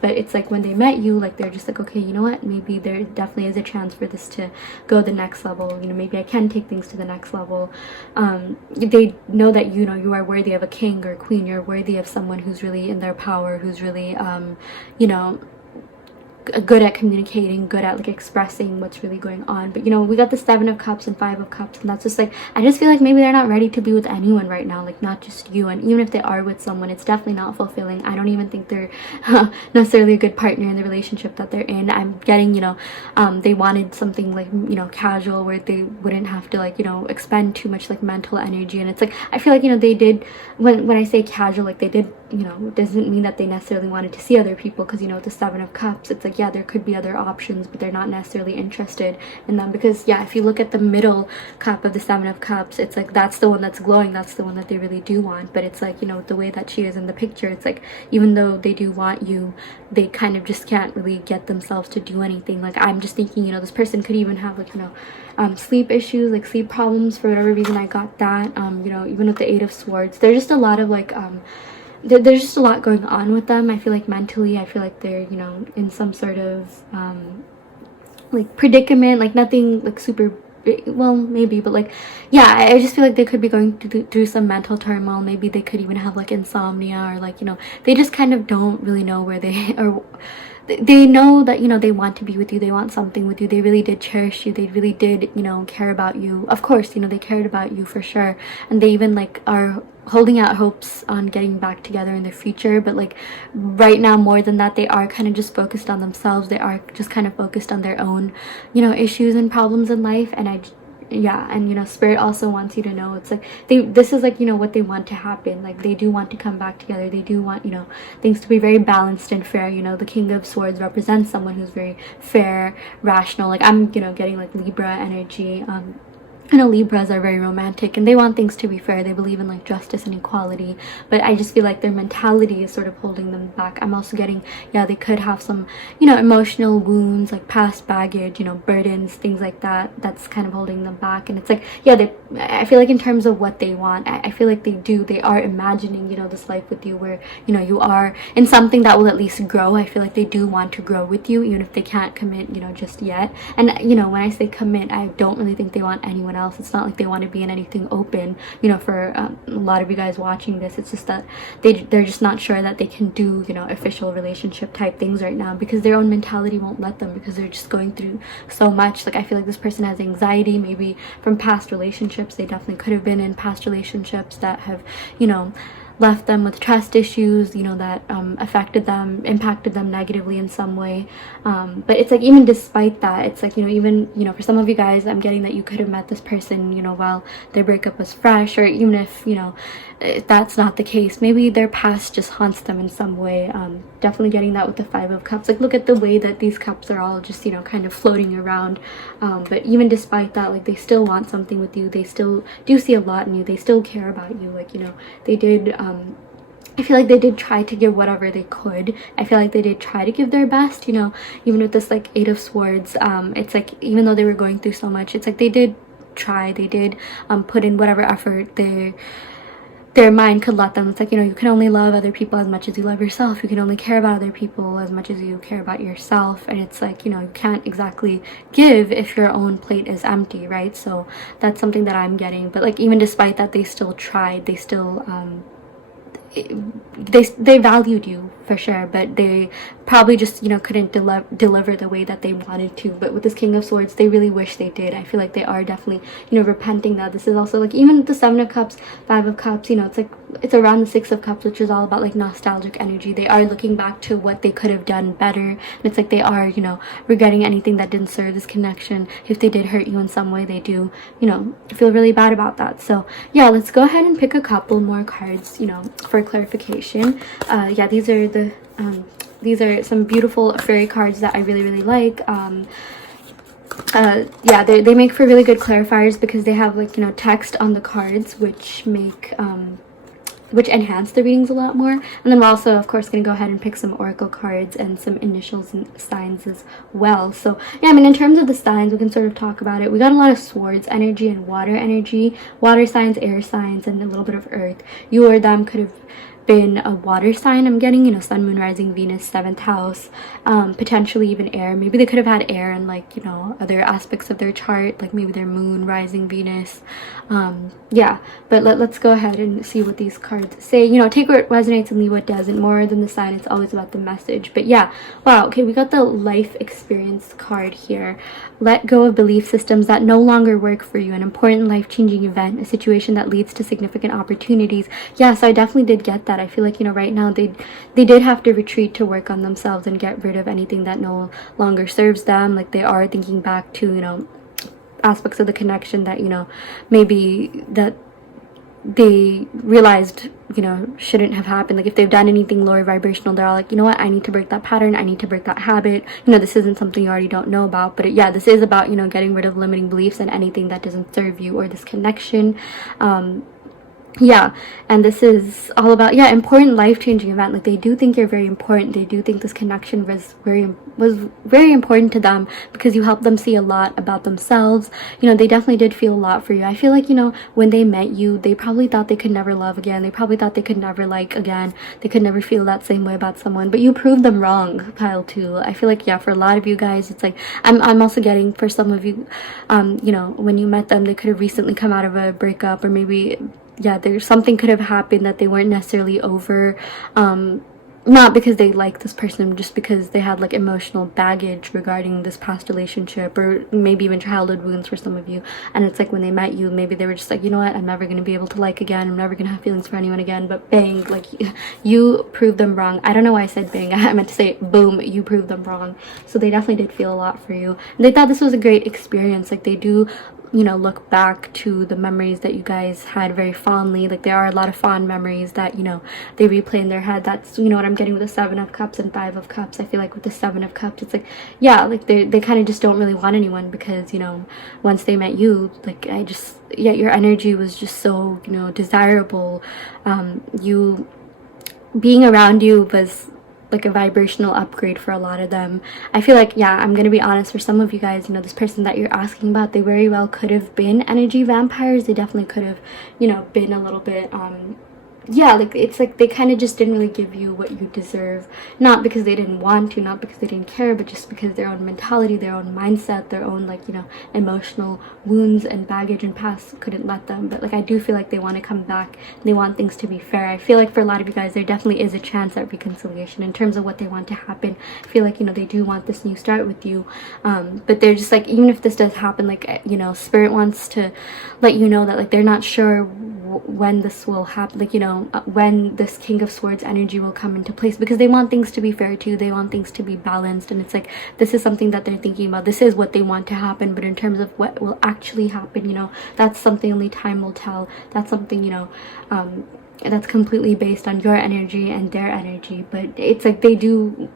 But it's like when they met you, like they're just like, okay, you know what, maybe there definitely is a chance for this to go the next level. You know, maybe I can take things to the next level. They know that, you know, you are worthy of a king or queen. You're worthy of someone who's really in their power, who's really you know, good at communicating, good at like expressing what's really going on. But, you know, we got the Seven of Cups and Five of Cups, and that's just like, I just feel like maybe they're not ready to be with anyone right now, like not just you. And even if they are with someone, it's definitely not fulfilling. I don't even think they're necessarily a good partner in the relationship that they're in. I'm getting, you know, they wanted something like, you know, casual, where they wouldn't have to, like, you know, expend too much like mental energy. And it's like, I feel like, you know, they did, when I say casual, like they did, you know, it doesn't mean that they necessarily wanted to see other people, because, you know, the Seven of Cups, it's like, yeah, there could be other options, but they're not necessarily interested in them. Because, yeah, if you look at the middle cup of the Seven of Cups, it's like that's the one that's glowing, that's the one that they really do want. But it's like, you know, the way that she is in the picture, it's like, even though they do want you, they kind of just can't really get themselves to do anything. Like, I'm just thinking, you know, this person could even have, like, you know, sleep issues, like sleep problems, for whatever reason. I got that. You know, even with the Eight of Swords, there's just a lot of like there's just a lot going on with them. I feel like mentally, I feel like they're, you know, in some sort of like predicament, like nothing like super well, maybe, but like, yeah, I just feel like they could be going through some mental turmoil. Maybe they could even have like insomnia, or like, you know, they just kind of don't really know where they or they know that, you know, they want to be with you, they want something with you, they really did cherish you, they really did, you know, care about you. Of course, you know, they cared about you for sure, and they even like are holding out hopes on getting back together in the future. But like right now, more than that, they are kind of just focused on themselves. They are just kind of focused on their own, you know, issues and problems in life. And yeah, and you know, spirit also wants you to know, it's like this is like, you know, what they want to happen. Like they do want to come back together, they do want, you know, things to be very balanced and fair. You know, the King of Swords represents someone who's very fair, rational. Like I'm, you know, getting like Libra energy. I know Libras are very romantic and they want things to be fair. They believe in like justice and equality, but I just feel like their mentality is sort of holding them back. I'm also getting, yeah, they could have some, you know, emotional wounds, like past baggage, you know, burdens, things like that, that's kind of holding them back. And it's like, yeah, I feel like in terms of what they want, I feel like they are imagining, you know, this life with you where, you know, you are in something that will at least grow. I feel like they do want to grow with you, even if they can't commit, you know, just yet. And, you know, when I say commit, I don't really think they want anyone else. It's not like they want to be in anything open, you know, for a lot of you guys watching this. It's just that they're just not sure that they can do, you know, official relationship type things right now, because their own mentality won't let them, because they're just going through so much. Like I feel like this person has anxiety, maybe from past relationships. They definitely could have been in past relationships that have, you know, left them with trust issues, you know, that affected them, impacted them negatively in some way. But it's like, even despite that, it's like, you know, even, you know, for some of you guys, I'm getting that you could have met this person, you know, while their breakup was fresh, or even if, you know, if that's not the case, maybe their past just haunts them in some way. Definitely getting that with the Five of Cups. Like look at the way that these cups are all just, you know, kind of floating around. But even despite that, like they still want something with you. They still do see a lot in you. They still care about you. Like, you know, they did, I feel like they did try to give whatever they could. I feel like they did try to give their best, you know, even with this like Eight of Swords. It's like, even though they were going through so much, it's like they did try, they did put in whatever effort their mind could let them. It's like, you know, you can only love other people as much as you love yourself. You can only care about other people as much as you care about yourself. And it's like, you know, you can't exactly give if your own plate is empty, right? So that's something that I'm getting. But like, even despite that, they still tried. They still they valued you for sure, but they probably just, you know, couldn't deliver the way that they wanted to. But with this King of Swords, they really wish they did. I feel like they are definitely, you know, repenting that. This is also like, even the Seven of Cups, Five of Cups, you know, it's like, it's around the Six of Cups, which is all about like nostalgic energy. They are looking back to what they could have done better, and it's like they are, you know, regretting anything that didn't serve this connection. If they did hurt you in some way, they do, you know, feel really bad about that. So yeah, let's go ahead and pick a couple more cards, you know, for clarification. Yeah, these are some beautiful fairy cards that I really like. Yeah, they make for really good clarifiers, because they have like, you know, text on the cards, which make which enhance the readings a lot more. And then we're also, of course, going to go ahead and pick some oracle cards and some initials and signs as well. So yeah, I mean, in terms of the signs, we can sort of talk about it. We got a lot of swords energy and water energy, water signs, air signs, and a little bit of earth. You or them could have been a water sign. I'm getting, you know, sun, moon, rising, Venus, 7th house, potentially even air. Maybe they could have had air in like, you know, other aspects of their chart, like maybe their moon, rising, Venus. Yeah, but let's go ahead and see what these cards say. You know, take what resonates and leave what doesn't. More than the sign, it's always about the message. But yeah, wow, okay, we got the life experience card here. Let go of belief systems that no longer work for you. An important life-changing event, a situation that leads to significant opportunities. Yeah, so I definitely did get that. I feel like, you know, right now they did have to retreat to work on themselves and get rid of anything that no longer serves them. Like they are thinking back to, you know, aspects of the connection that, you know, maybe that they realized, you know, shouldn't have happened. Like if they've done anything lower vibrational, they're all like, you know what, I need to break that pattern, I need to break that habit. You know, this isn't something you already don't know about. But yeah, this is about, you know, getting rid of limiting beliefs and anything that doesn't serve you or this connection. Yeah, and this is all about, yeah, important life-changing event. Like, they do think you're very important. They do think this connection was very important to them, because you helped them see a lot about themselves. You know, they definitely did feel a lot for you. I feel like, you know, when they met you, they probably thought they could never love again. They probably thought they could never like again. They could never feel that same way about someone, but you proved them wrong, pile 2. I feel like, yeah, for a lot of you guys, it's like, I'm also getting, for some of you, you know, when you met them, they could have recently come out of a breakup, or maybe, yeah, there's something could have happened that they weren't necessarily over, not because they like this person, just because they had like emotional baggage regarding this past relationship, or maybe even childhood wounds for some of you. And it's like, when they met you, maybe they were just like, you know what, I'm never going to be able to like again, I'm never going to have feelings for anyone again. But bang, like, you proved them wrong. I don't know why I said bang, I meant to say boom, you proved them wrong. So they definitely did feel a lot for you, and they thought this was a great experience. Like, they do, you know, look back to the memories that you guys had very fondly. Like, there are a lot of fond memories that, you know, they replay in their head. That's, you know, what I'm getting with the 7 of Cups and 5 of Cups. I feel like with the 7 of Cups, it's like, yeah, like, they kind of just don't really want anyone, because, you know, once they met you, like, yeah, your energy was just so, you know, desirable. You being around you was like a vibrational upgrade for a lot of them. I feel like, yeah, I'm gonna be honest, for some of you guys, you know, this person that you're asking about, they very well could have been energy vampires. They definitely could have, you know, been a little bit, yeah, like, it's like they kind of just didn't really give you what you deserve, not because they didn't want to, not because they didn't care, but just because their own mentality, their own mindset, their own, like, you know, emotional wounds and baggage and past couldn't let them. But like, I do feel like they want to come back, they want things to be fair. I feel like for a lot of you guys, there definitely is a chance at reconciliation in terms of what they want to happen. I feel like, you know, they do want this new start with you, but they're just like, even if this does happen, like, you know, Spirit wants to let you know that, like, they're not sure when this will happen, like, you know, when this King of Swords energy will come into place, because they want things to be fair too. They want things to be balanced, and it's like, this is something that they're thinking about. This is what they want to happen, but in terms of what will actually happen, you know, that's something only time will tell. That's something, you know, that's completely based on your energy and their energy. But it's like, they do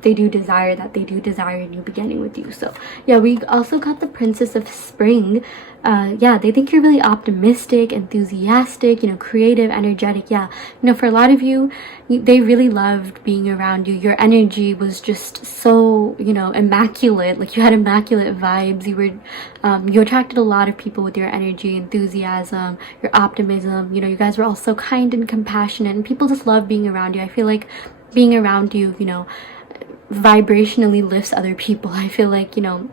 desire that. They do desire a new beginning with you. So yeah, we also got the Princess of Spring. Yeah, they think you're really optimistic, enthusiastic, you know, creative, energetic. Yeah, you know, for a lot of you, they really loved being around you. Your energy was just so, you know, immaculate. Like, you had immaculate vibes. You were you attracted a lot of people with your energy, enthusiasm, your optimism. You know, you guys were all so kind and compassionate, and people just love being around you. I feel like being around you, you know, vibrationally lifts other people. I feel like, you know,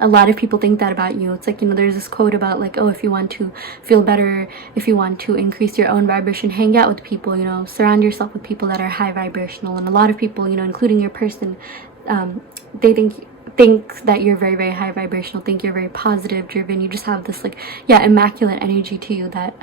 a lot of people think that about you. It's like, you know, there's this quote about, like, oh, if you want to feel better, if you want to increase your own vibration, hang out with people, you know, surround yourself with people that are high vibrational. And a lot of people, you know, including your person, they think that you're very, very high vibrational, think you're very positive, driven. You just have this, like, yeah, immaculate energy to you that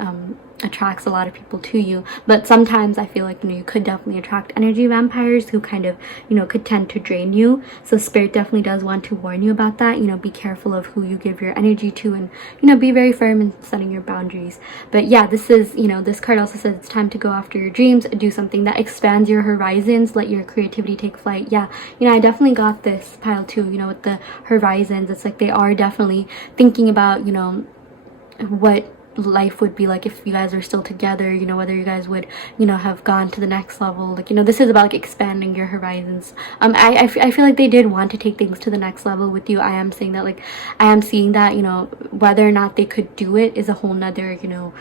attracts a lot of people to you. But sometimes I feel like, you know, you could definitely attract energy vampires who kind of, you know, could tend to drain you. So Spirit definitely does want to warn you about that. You know, be careful of who you give your energy to, and, you know, be very firm in setting your boundaries. But yeah, this is, you know, this card also says it's time to go after your dreams, do something that expands your horizons, let your creativity take flight. Yeah, you know, I definitely got this, pile 2, you know, with the horizons. It's like, they are definitely thinking about, you know, what life would be like if you guys are still together, you know, whether you guys would, you know, have gone to the next level. Like, you know, this is about, like, expanding your horizons. I feel like they did want to take things to the next level with you. I am saying that, like, I am seeing that, you know, whether or not they could do it is a whole nother, you know,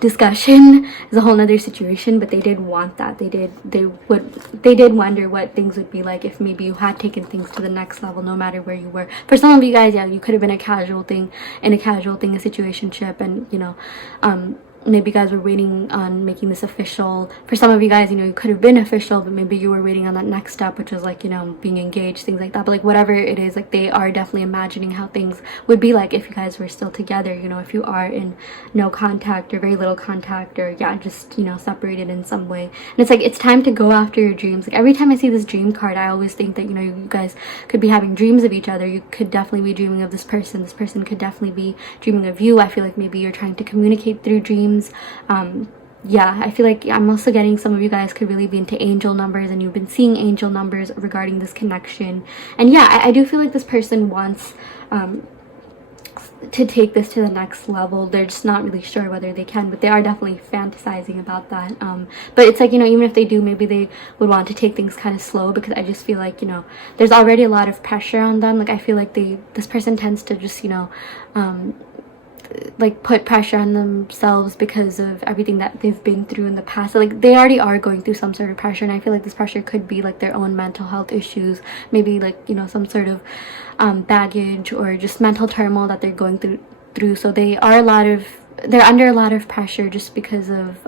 discussion, is a whole nother situation. But they did want that. They did wonder what things would be like if maybe you had taken things to the next level, no matter where you were. For some of you guys, yeah, you could have been a casual thing, a situationship, and, you know, maybe you guys were waiting on making this official. For some of you guys, you know, you could have been official, but maybe you were waiting on that next step, which was like, you know, being engaged, things like that. But like whatever it is, like they are definitely imagining how things would be like if you guys were still together, you know, if you are in no contact or very little contact, or yeah, just, you know, separated in some way. And it's like, it's time to go after your dreams. Like every time I see this dream card, I always think that, you know, you guys could be having dreams of each other. You could definitely be dreaming of this person. This person could definitely be dreaming of you. I feel like maybe you're trying to communicate through dreams. Yeah, I feel like I'm also getting some of you guys could really be into angel numbers, and you've been seeing angel numbers regarding this connection. And yeah, I do feel like this person wants to take this to the next level. They're just not really sure whether they can, but they are definitely fantasizing about that. But it's like, you know, even if they do, maybe they would want to take things kind of slow, because I just feel like, you know, there's already a lot of pressure on them. Like I feel like this person tends to just, you know, like put pressure on themselves because of everything that they've been through in the past. So, like, they already are going through some sort of pressure, and I feel like this pressure could be like their own mental health issues, maybe like, you know, some sort of baggage or just mental turmoil that they're going through. So they're under a lot of pressure just because of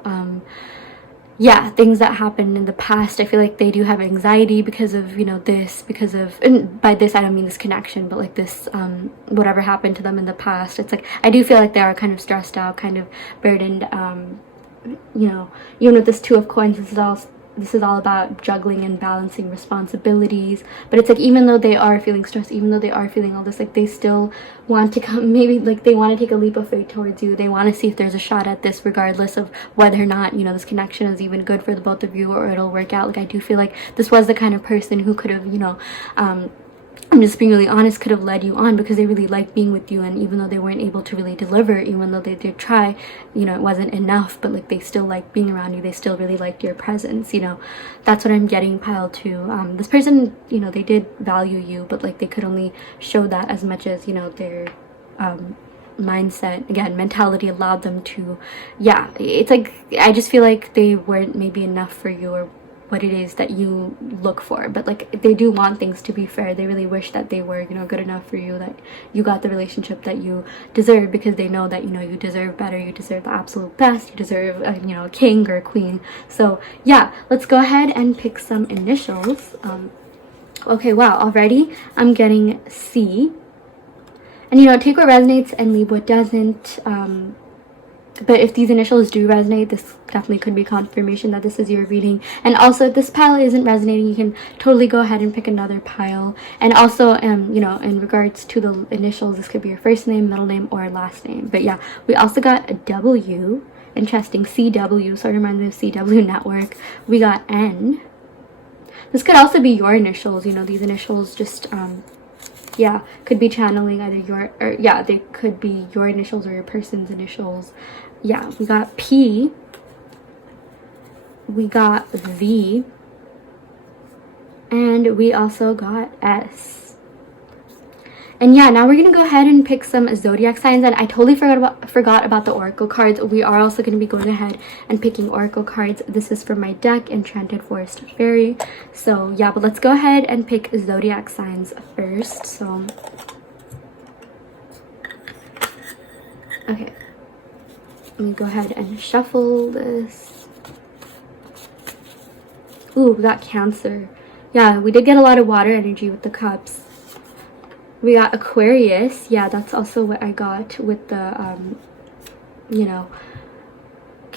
yeah, things that happened in the past. I feel like they do have anxiety because of, you know, because of, and by this I don't mean this connection, but like this whatever happened to them in the past. It's like, I do feel like they are kind of stressed out, kind of burdened. You know, even with this Two of Coins, this is all about juggling and balancing responsibilities. But it's like, even though they are feeling stressed, even though they are feeling all this, like they still want to come, maybe like they want to take a leap of faith towards you. They want to see if there's a shot at this, regardless of whether or not, you know, this connection is even good for the both of you or it'll work out. Like I do feel like this was the kind of person who could have, you know, I'm just being really honest, could have led you on because they really liked being with you. And even though they weren't able to really deliver, even though they did try, you know, it wasn't enough, but like they still liked being around you. They still really liked your presence, you know. That's what I'm getting, pile two. This person, you know, they did value you, but like they could only show that as much as, you know, their mindset, again, mentality allowed them to. Yeah, it's like, I just feel like they weren't maybe enough for you, or what it is that you look for. But like, they do want things to be fair. They really wish that they were, you know, good enough for you, that you got the relationship that you deserve, because they know that, you know, you deserve better, you deserve the absolute best, you deserve a, you know, a king or a queen. So yeah, let's go ahead and pick some initials. Okay, wow, already I'm getting C, and you know, take what resonates and leave what doesn't. But if these initials do resonate, this definitely could be confirmation that this is your reading. And also, if this pile isn't resonating, you can totally go ahead and pick another pile. And also, you know, in regards to the initials, this could be your first name, middle name, or last name. But yeah, we also got a W. Interesting. CW, sort of reminds me of CW Network. We got N. This could also be your initials. You know, these initials just yeah, could be channeling either your, or yeah, they could be your initials or your person's initials. Yeah, we got P, we got V, and we also got S. And yeah, now we're gonna go ahead and pick some zodiac signs. And I totally forgot about the oracle cards. We are also gonna be going ahead and picking oracle cards. This is for my deck, Enchanted Forest Fairy. So yeah, but let's go ahead and pick zodiac signs first. So okay, let me go ahead and shuffle this. Ooh, we got Cancer. Yeah, we did get a lot of water energy with the cups. We got Aquarius. Yeah, that's also what I got with the, you know,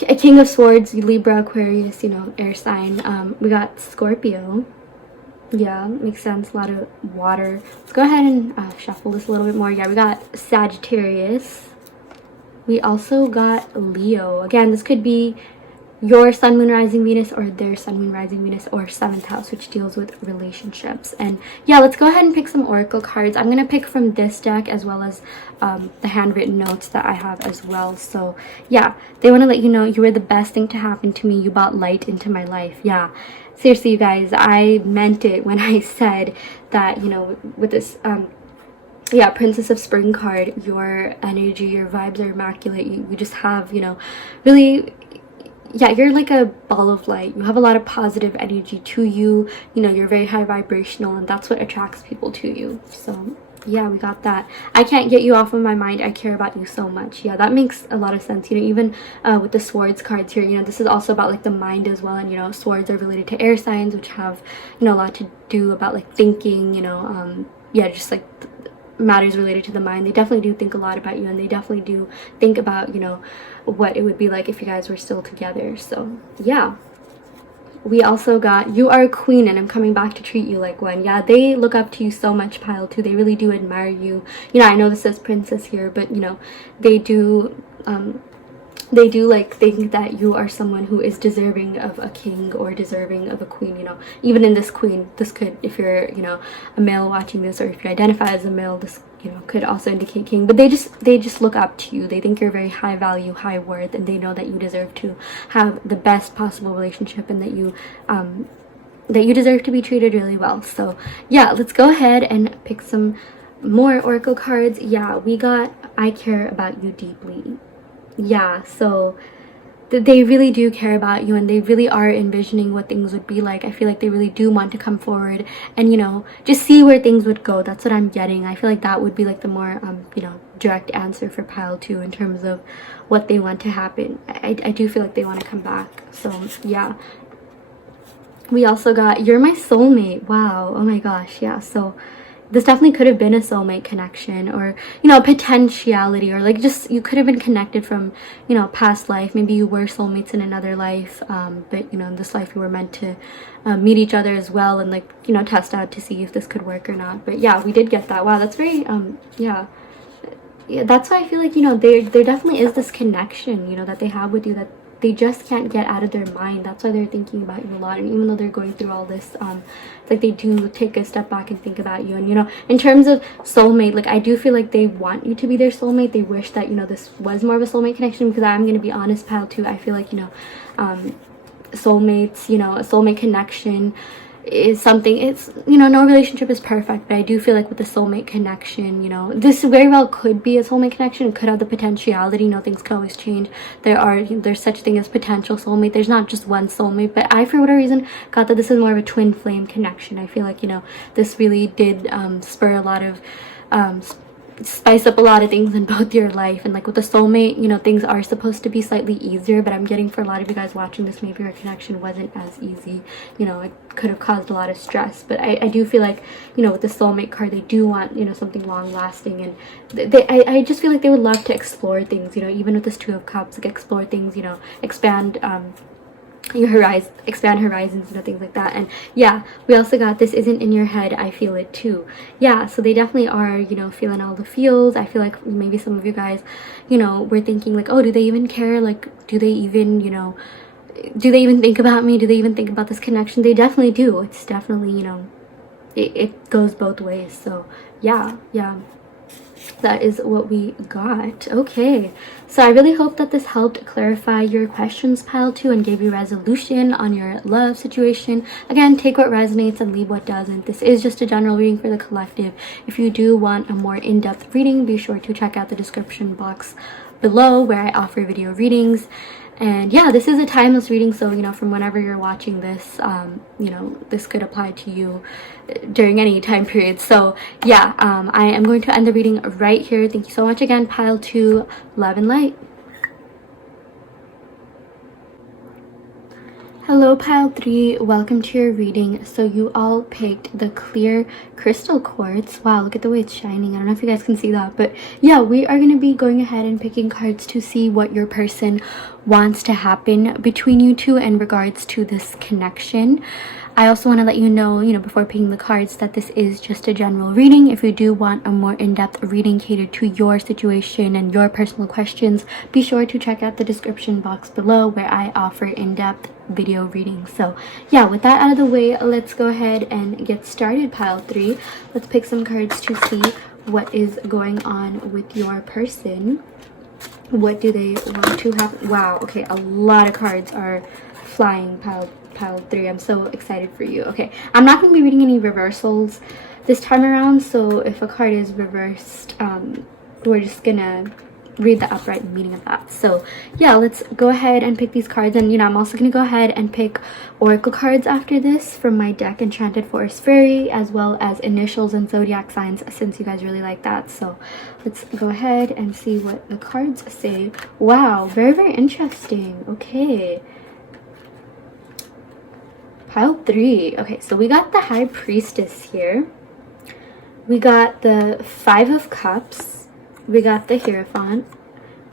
a King of Swords, Libra, Aquarius, you know, air sign. We got Scorpio. Yeah, makes sense. A lot of water. Let's go ahead and shuffle this a little bit more. Yeah, we got Sagittarius. We also got Leo. Again, this could be your sun, moon, rising, Venus, or their sun, moon, rising, Venus, or 7th house, which deals with relationships. And yeah, let's go ahead and pick some oracle cards. I'm gonna pick from this deck as well as the handwritten notes that I have as well. So yeah, they want to let you know you were the best thing to happen to me. You brought light into my life. Yeah, seriously, you guys, I meant it when I said that, you know, with this yeah, Princess of Spring card, your energy, your vibes are immaculate. You just have, you know, really, yeah, you're like a ball of light. You have a lot of positive energy to you. You know, you're very high vibrational, and that's what attracts people to you. So yeah, we got that. I can't get you off of my mind. I care about you so much. Yeah, that makes a lot of sense. You know, even with the swords cards here, you know, this is also about like the mind as well. And you know, swords are related to air signs, which have, you know, a lot to do about like thinking, you know, yeah, just like matters related to the mind. They definitely do think a lot about you, and they definitely do think about, you know, what it would be like if you guys were still together. So yeah, we also got You Are a Queen and I'm coming back to treat you like one. Yeah, they look up to you so much, pile two. They really do admire you. You know, I know this says princess here, but you know, they do like think that you are someone who is deserving of a king or deserving of a queen. You know, even in this queen, this could, if you're, you know, a male watching this, or if you identify as a male, this you know, could also indicate king, but they just look up to you. They think you're very high value, high worth, and they know that you deserve to have the best possible relationship, and that you deserve to be treated really well. So yeah, let's go ahead and pick some more oracle cards. Yeah, we got I care about you deeply. Yeah, so they really do care about you, and they really are envisioning what things would be like. I feel like they really do want to come forward and, you know, just see where things would go. That's what I'm getting. I feel like that would be like the more you know, direct answer for pile 2 in terms of what they want to happen. I do feel like they want to come back. So yeah, we also got you're my soulmate. Wow, oh my gosh. Yeah, so this definitely could have been a soulmate connection, or, you know, potentiality, or like just you could have been connected from, you know, past life. Maybe you were soulmates in another life, but, you know, in this life you were meant to meet each other as well, and, like, you know, test out to see if this could work or not. But yeah, we did get that. Wow, that's very yeah, that's why I feel like, you know, there definitely is this connection, you know, that they have with you, that they just can't get out of their mind. That's why they're thinking about you a lot. And even though they're going through all this, like, they do take a step back and think about you. And, you know, in terms of soulmate, like, I do feel like they want you to be their soulmate. They wish that, you know, this was more of a soulmate connection, because I'm going to be honest, pile 2, I feel like, you know, soulmates, you know, a soulmate connection is something, it's, you know, no relationship is perfect, but I do feel like with the soulmate connection, you know, this very well could be a soulmate connection. It could have the potentiality, you know, things can always change. There's such thing as potential soulmate. There's not just one soulmate, but I, for whatever reason, got that this is more of a twin flame connection. I feel like, you know, this really did spur a lot of spice up a lot of things in both your life. And, like, with the soulmate, you know, things are supposed to be slightly easier, but I'm getting, for a lot of you guys watching this, maybe your connection wasn't as easy. You know, it could have caused a lot of stress. But I do feel like, you know, with the soulmate card, they do want, you know, something long lasting, and I just feel like they would love to explore things, you know, even with this 2 of Cups, like, explore things, you know, expand your horizon, expand horizons, you know, things like that. And yeah, we also got this isn't in your head, I feel it too. Yeah, so they definitely are, you know, feeling all the feels. I feel like maybe some of you guys, you know, were thinking like, oh, do they even care? Like, do they even, you know, do they even think about me? Do they even think about this connection? They definitely do. It's definitely, you know, it goes both ways. So yeah, that is what we got. Okay, so I really hope that this helped clarify your questions, pile 2, and gave you resolution on your love situation. Again, take what resonates and leave what doesn't. This is just a general reading for the collective. If you do want a more in-depth reading, be sure to check out the description box below, where I offer video readings. And yeah, this is a timeless reading, so, you know, from whenever you're watching this, you know, this could apply to you during any time period. So yeah, I am going to end the reading right here. Thank you so much again, pile 2. Love and light. Hello, pile 3. Welcome to your reading. So you all picked the clear crystal quartz. Wow, look at the way it's shining. I don't know if you guys can see that, but yeah, we are going to be going ahead and picking cards to see what your person wants to happen between you two in regards to this connection. I also want to let you know, before picking the cards, that this is just a general reading. If you do want a more in-depth reading catered to your situation and your personal questions, be sure to check out the description box below, where I offer in-depth video readings. So yeah, with that out of the way, let's go ahead and get started, pile 3. Let's pick some cards to see what is going on with your person. What do they want to have? Wow, okay, a lot of cards are flying, pile 3. I'm so excited for you. Okay, I'm not going to be reading any reversals this time around, so if a card is reversed, we're just gonna read the upright meaning of that. So yeah, let's go ahead and pick these cards. And I'm also gonna go ahead and pick oracle cards after this from my deck, Enchanted Forest Fairy, as well as initials and zodiac signs, since you guys really like that. So let's go ahead and see what the cards say. Wow, very, very interesting. Okay, pile 3. Okay, so we got the High Priestess here, we got the 5 of Cups, we got the Hierophant,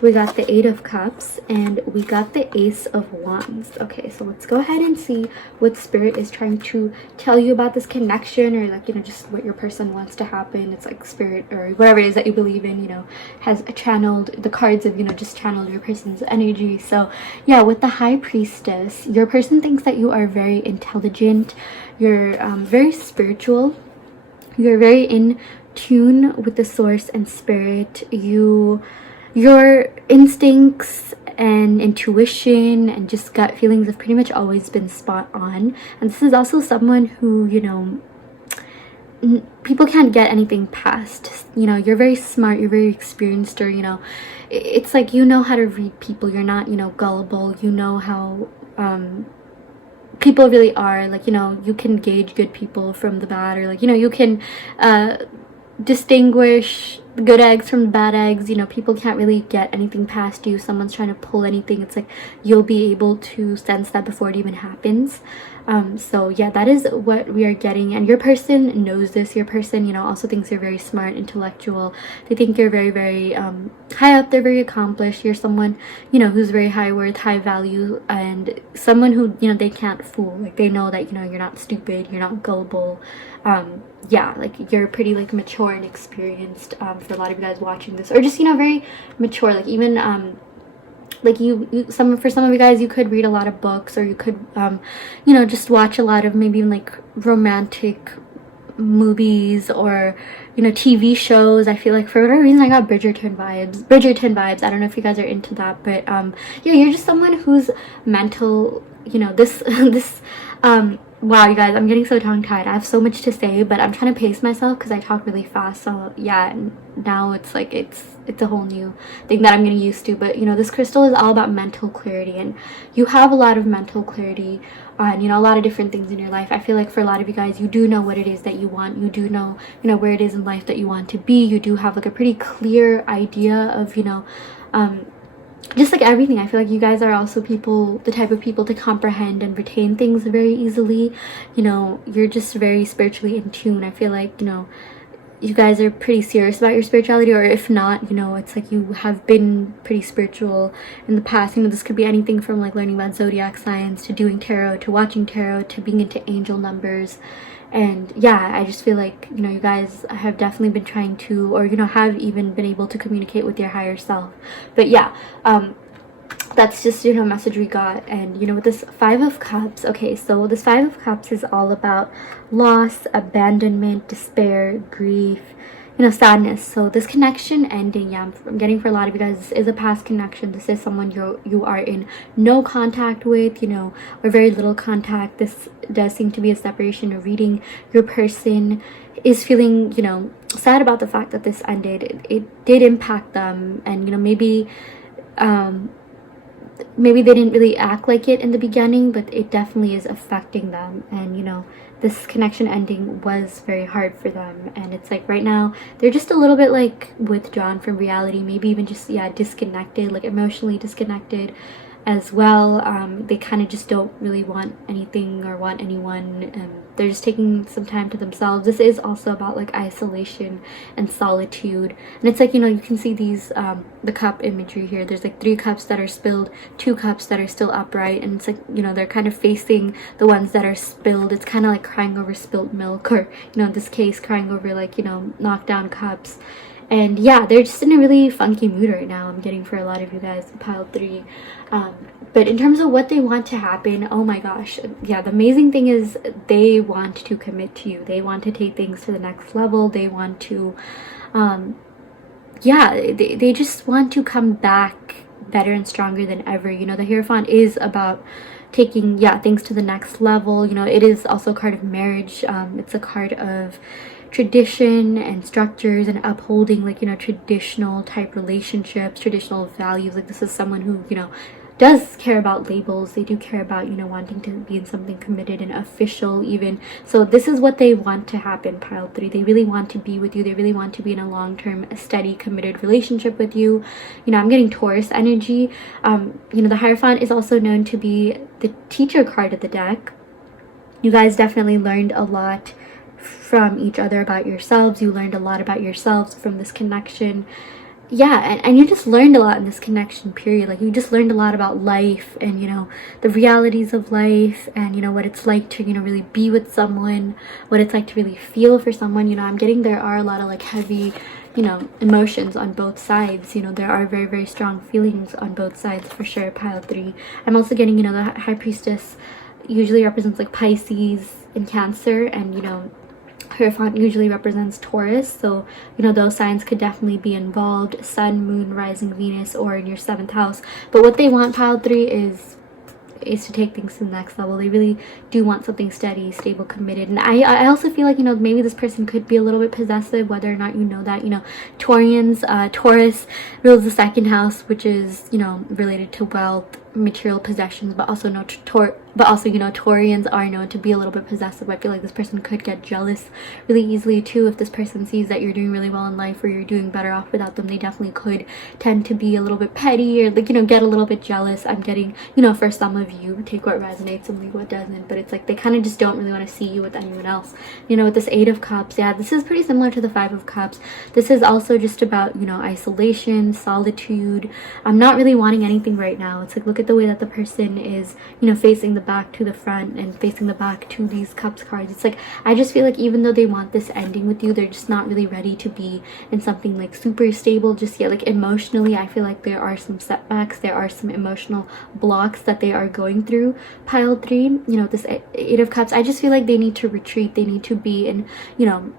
we got the 8 of Cups, and we got the Ace of Wands. Okay, so let's go ahead and see what Spirit is trying to tell you about this connection, or just what your person wants to happen. It's like Spirit, or whatever it is that you believe in, has channeled the cards of, just channeled your person's energy. So yeah, with the High Priestess, your person thinks that you are very intelligent, you're very spiritual, you're very in tune with the source and spirit. Your instincts and intuition and just gut feelings have pretty much always been spot on. And this is also someone who, you know, people can't get anything past. You know, you're very smart, you're very experienced, or, you know, it's like you know how to read people. You're not, you know, gullible. You know how people really are. Like, you know, you can gauge good people from the bad, or like, you know, you can distinguish the good eggs from the bad eggs. You know, people can't really get anything past you. Someone's trying to pull anything, it's like you'll be able to sense that before it even happens. So yeah, that is what we are getting, and your person knows this. Your person, you know, also thinks you're very smart, intellectual. They think you're very, very high up. They're very accomplished. You're someone, you know, who's very high worth, high value, and someone who, you know, they can't fool. Like, they know that, you know, you're not stupid, you're not gullible. Yeah, like, you're pretty, like, mature and experienced, for a lot of you guys watching this, or just, you know, very mature. Like, even like for some of you guys, you could read a lot of books, or you could you know, just watch a lot of maybe even like romantic movies, or, you know, TV shows. I feel like for whatever reason I got Bridgerton vibes. I don't know if you guys are into that, but yeah, you're just someone who's mental, you know, this wow, you guys, I'm getting so tongue-tied. I have so much to say, but I'm trying to pace myself because I talk really fast. So yeah, and now it's like it's a whole new thing that I'm getting used to. But, you know, this crystal is all about mental clarity, and you have a lot of mental clarity on, you know, a lot of different things in your life. I feel like for a lot of you guys, you do know what it is that you want. You do know, you know, where it is in life that you want to be. You do have like a pretty clear idea of, you know, just like everything. I feel like you guys are also people, the type of people to comprehend and retain things very easily. You know, you're just very spiritually in tune. I feel like, you know, you guys are pretty serious about your spirituality, or if not, you know, it's like you have been pretty spiritual in the past. You know, this could be anything from like learning about zodiac signs, to doing tarot, to watching tarot, to being into angel numbers. And yeah, I just feel like, you know, you guys have definitely been trying to, or, you know, have even been able to communicate with your higher self. But yeah, that's just, you know, a message we got. And, you know, with this Five of Cups, okay, so this Five of Cups is all about loss, abandonment, despair, grief, you know, sadness. So this connection ending, yeah, I'm getting for a lot of you guys, this is a past connection. This is someone you are in no contact with, you know, or very little contact. This does seem to be a separation. Or reading your person is feeling, you know, sad about the fact that this ended. It did impact them, and, you know, maybe maybe they didn't really act like it in the beginning, but it definitely is affecting them. And, you know, this connection ending was very hard for them, and it's like right now they're just a little bit like withdrawn from reality, maybe even just, yeah, disconnected, like emotionally disconnected as well. They kind of just don't really want anything or want anyone, and they're just taking some time to themselves. This is also about like isolation and solitude, and it's like, you know, you can see these the cup imagery here. There's like 3 cups that are spilled, 2 cups that are still upright, and it's like, you know, they're kind of facing the ones that are spilled. It's kind of like crying over spilled milk, or, you know, in this case, crying over, like, you know, knocked down cups. And yeah, they're just in a really funky mood right now, I'm getting for a lot of you guys, pile 3. But in terms of what they want to happen, oh my gosh, yeah, the amazing thing is they want to commit to you. They want to take things to the next level. They want to, yeah, they just want to come back better and stronger than ever. You know, the Hierophant is about taking, yeah, things to the next level. You know, it is also a card of marriage. It's a card of tradition and structures, and upholding, like, you know, traditional type relationships, traditional values. Like, this is someone who, you know, does care about labels. They do care about, you know, wanting to be in something committed and official even. So this is what they want to happen, pile 3. They really want to be with you. They really want to be in a long-term, steady, committed relationship with you. You know, I'm getting Taurus energy. You know, the Hierophant is also known to be the teacher card of the deck. You guys definitely learned a lot from each other about yourselves. You learned a lot about yourselves from this connection. Yeah, and you just learned a lot in this connection period. Like, you just learned a lot about life, and, you know, the realities of life, and, you know, what it's like to, you know, really be with someone, what it's like to really feel for someone. You know, I'm getting there are a lot of like heavy, you know, emotions on both sides. You know, there are very, very strong feelings on both sides for sure, pile 3. I'm also getting, you know, the High Priestess usually represents like Pisces and Cancer, and, you know, Hierophant usually represents Taurus, so you know those signs could definitely be involved. Sun, Moon, Rising, Venus, or in your 7th house. But what they want, pile 3, is to take things to the next level. They really do want something steady, stable, committed. And I also feel like, you know, maybe this person could be a little bit possessive, whether or not you know that. You know, Taurus rules the 2nd house, which is, you know, related to wealth, material possessions, but also you know, Taurians are known to be a little bit possessive. I feel like this person could get jealous really easily too. If this person sees that you're doing really well in life or you're doing better off without them, they definitely could tend to be a little bit petty or, like, you know, get a little bit jealous. I'm getting, you know, for some of you, take what resonates and leave what doesn't, but it's like they kind of just don't really want to see you with anyone else. You know, with this 8 of Cups, yeah, this is pretty similar to the 5 of Cups. This is also just about, you know, isolation, solitude. I'm not really wanting anything right now. It's like, look at the way that the person is, you know, facing the back to the front and facing the back to these Cups cards. It's like, I just feel like even though they want this ending with you, they're just not really ready to be in something like super stable just yet. Like emotionally, I feel like there are some setbacks, there are some emotional blocks that they are going through. Pile 3, you know, this 8 of Cups, I just feel like they need to retreat, they need to be in, you know,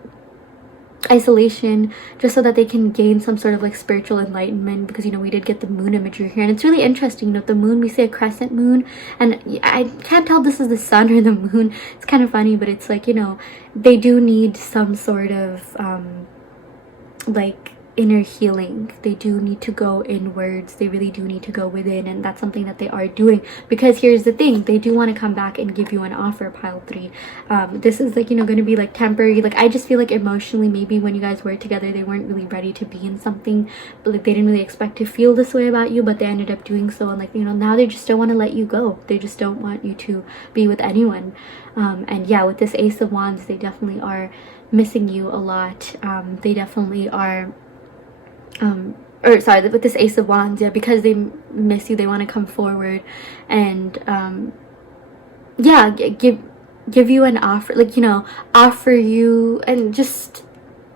isolation, just so that they can gain some sort of like spiritual enlightenment, because, you know, we did get the moon imagery here, and it's really interesting. You know, the moon, we see a crescent moon, and I can't tell if this is the sun or the moon. It's kind of funny, but it's like, you know, they do need some sort of like inner healing. They do need to go inwards, they really do need to go within, and that's something that they are doing. Because here's the thing, they do want to come back and give you an offer, pile 3. This is like, you know, going to be like temporary. Like, I just feel like emotionally, maybe when you guys were together, they weren't really ready to be in something, but like they didn't really expect to feel this way about you, but they ended up doing so. And like, you know, now they just don't want to let you go, they just don't want you to be with anyone. And yeah, with this Ace of Wands, they definitely are missing you a lot. They definitely are or sorry, with this Ace of Wands, yeah, because they miss you, they want to come forward and yeah, give you an offer, like, you know, offer you, and just,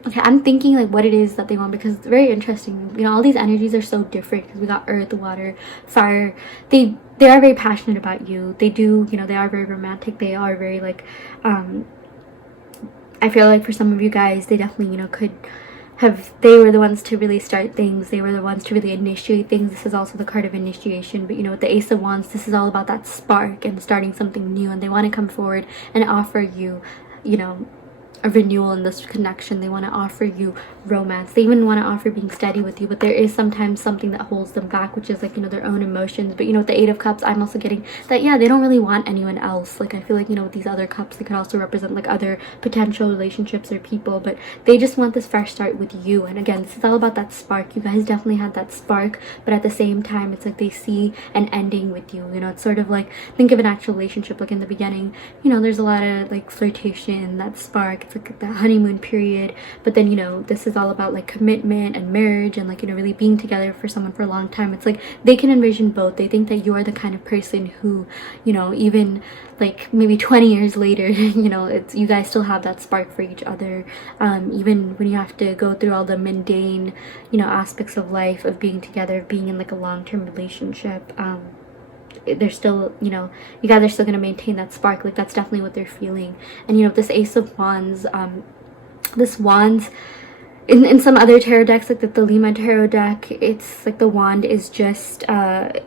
okay, I'm thinking like what it is that they want, because it's very interesting. You know, all these energies are so different, because we got earth, water, fire. They are very passionate about you. They do, you know, they are very romantic. They are very like I feel like for some of you guys, they definitely, you know, they were the ones to really start things, they were the ones to really initiate things. This is also the card of initiation, but you know, with the Ace of Wands, this is all about that spark and starting something new, and they want to come forward and offer you, you know, a renewal in this connection. They want to offer you romance, they even want to offer being steady with you, but there is sometimes something that holds them back, which is like, you know, their own emotions. But you know, with the 8 of Cups, I'm also getting that, yeah, they don't really want anyone else. Like, I feel like, you know, with these other cups, they could also represent like other potential relationships or people, but they just want this fresh start with you. And again, this is all about that spark. You guys definitely had that spark, but at the same time, it's like they see an ending with you. You know, it's sort of like, think of an actual relationship. Like in the beginning, you know, there's a lot of like flirtation, that spark, it's like the honeymoon period, but then, you know, this is all about like commitment and marriage and like, you know, really being together for someone for a long time. It's like they can envision both. They think that you are the kind of person who, you know, even like maybe 20 years later, you know, it's, you guys still have that spark for each other, even when you have to go through all the mundane, you know, aspects of life, of being together, being in like a long-term relationship. They're still, you know, you guys are still going to maintain that spark. Like, that's definitely what they're feeling. And you know, this Ace of Wands, this Wands, in some other tarot decks, like the Lima tarot deck, it's like the wand is just the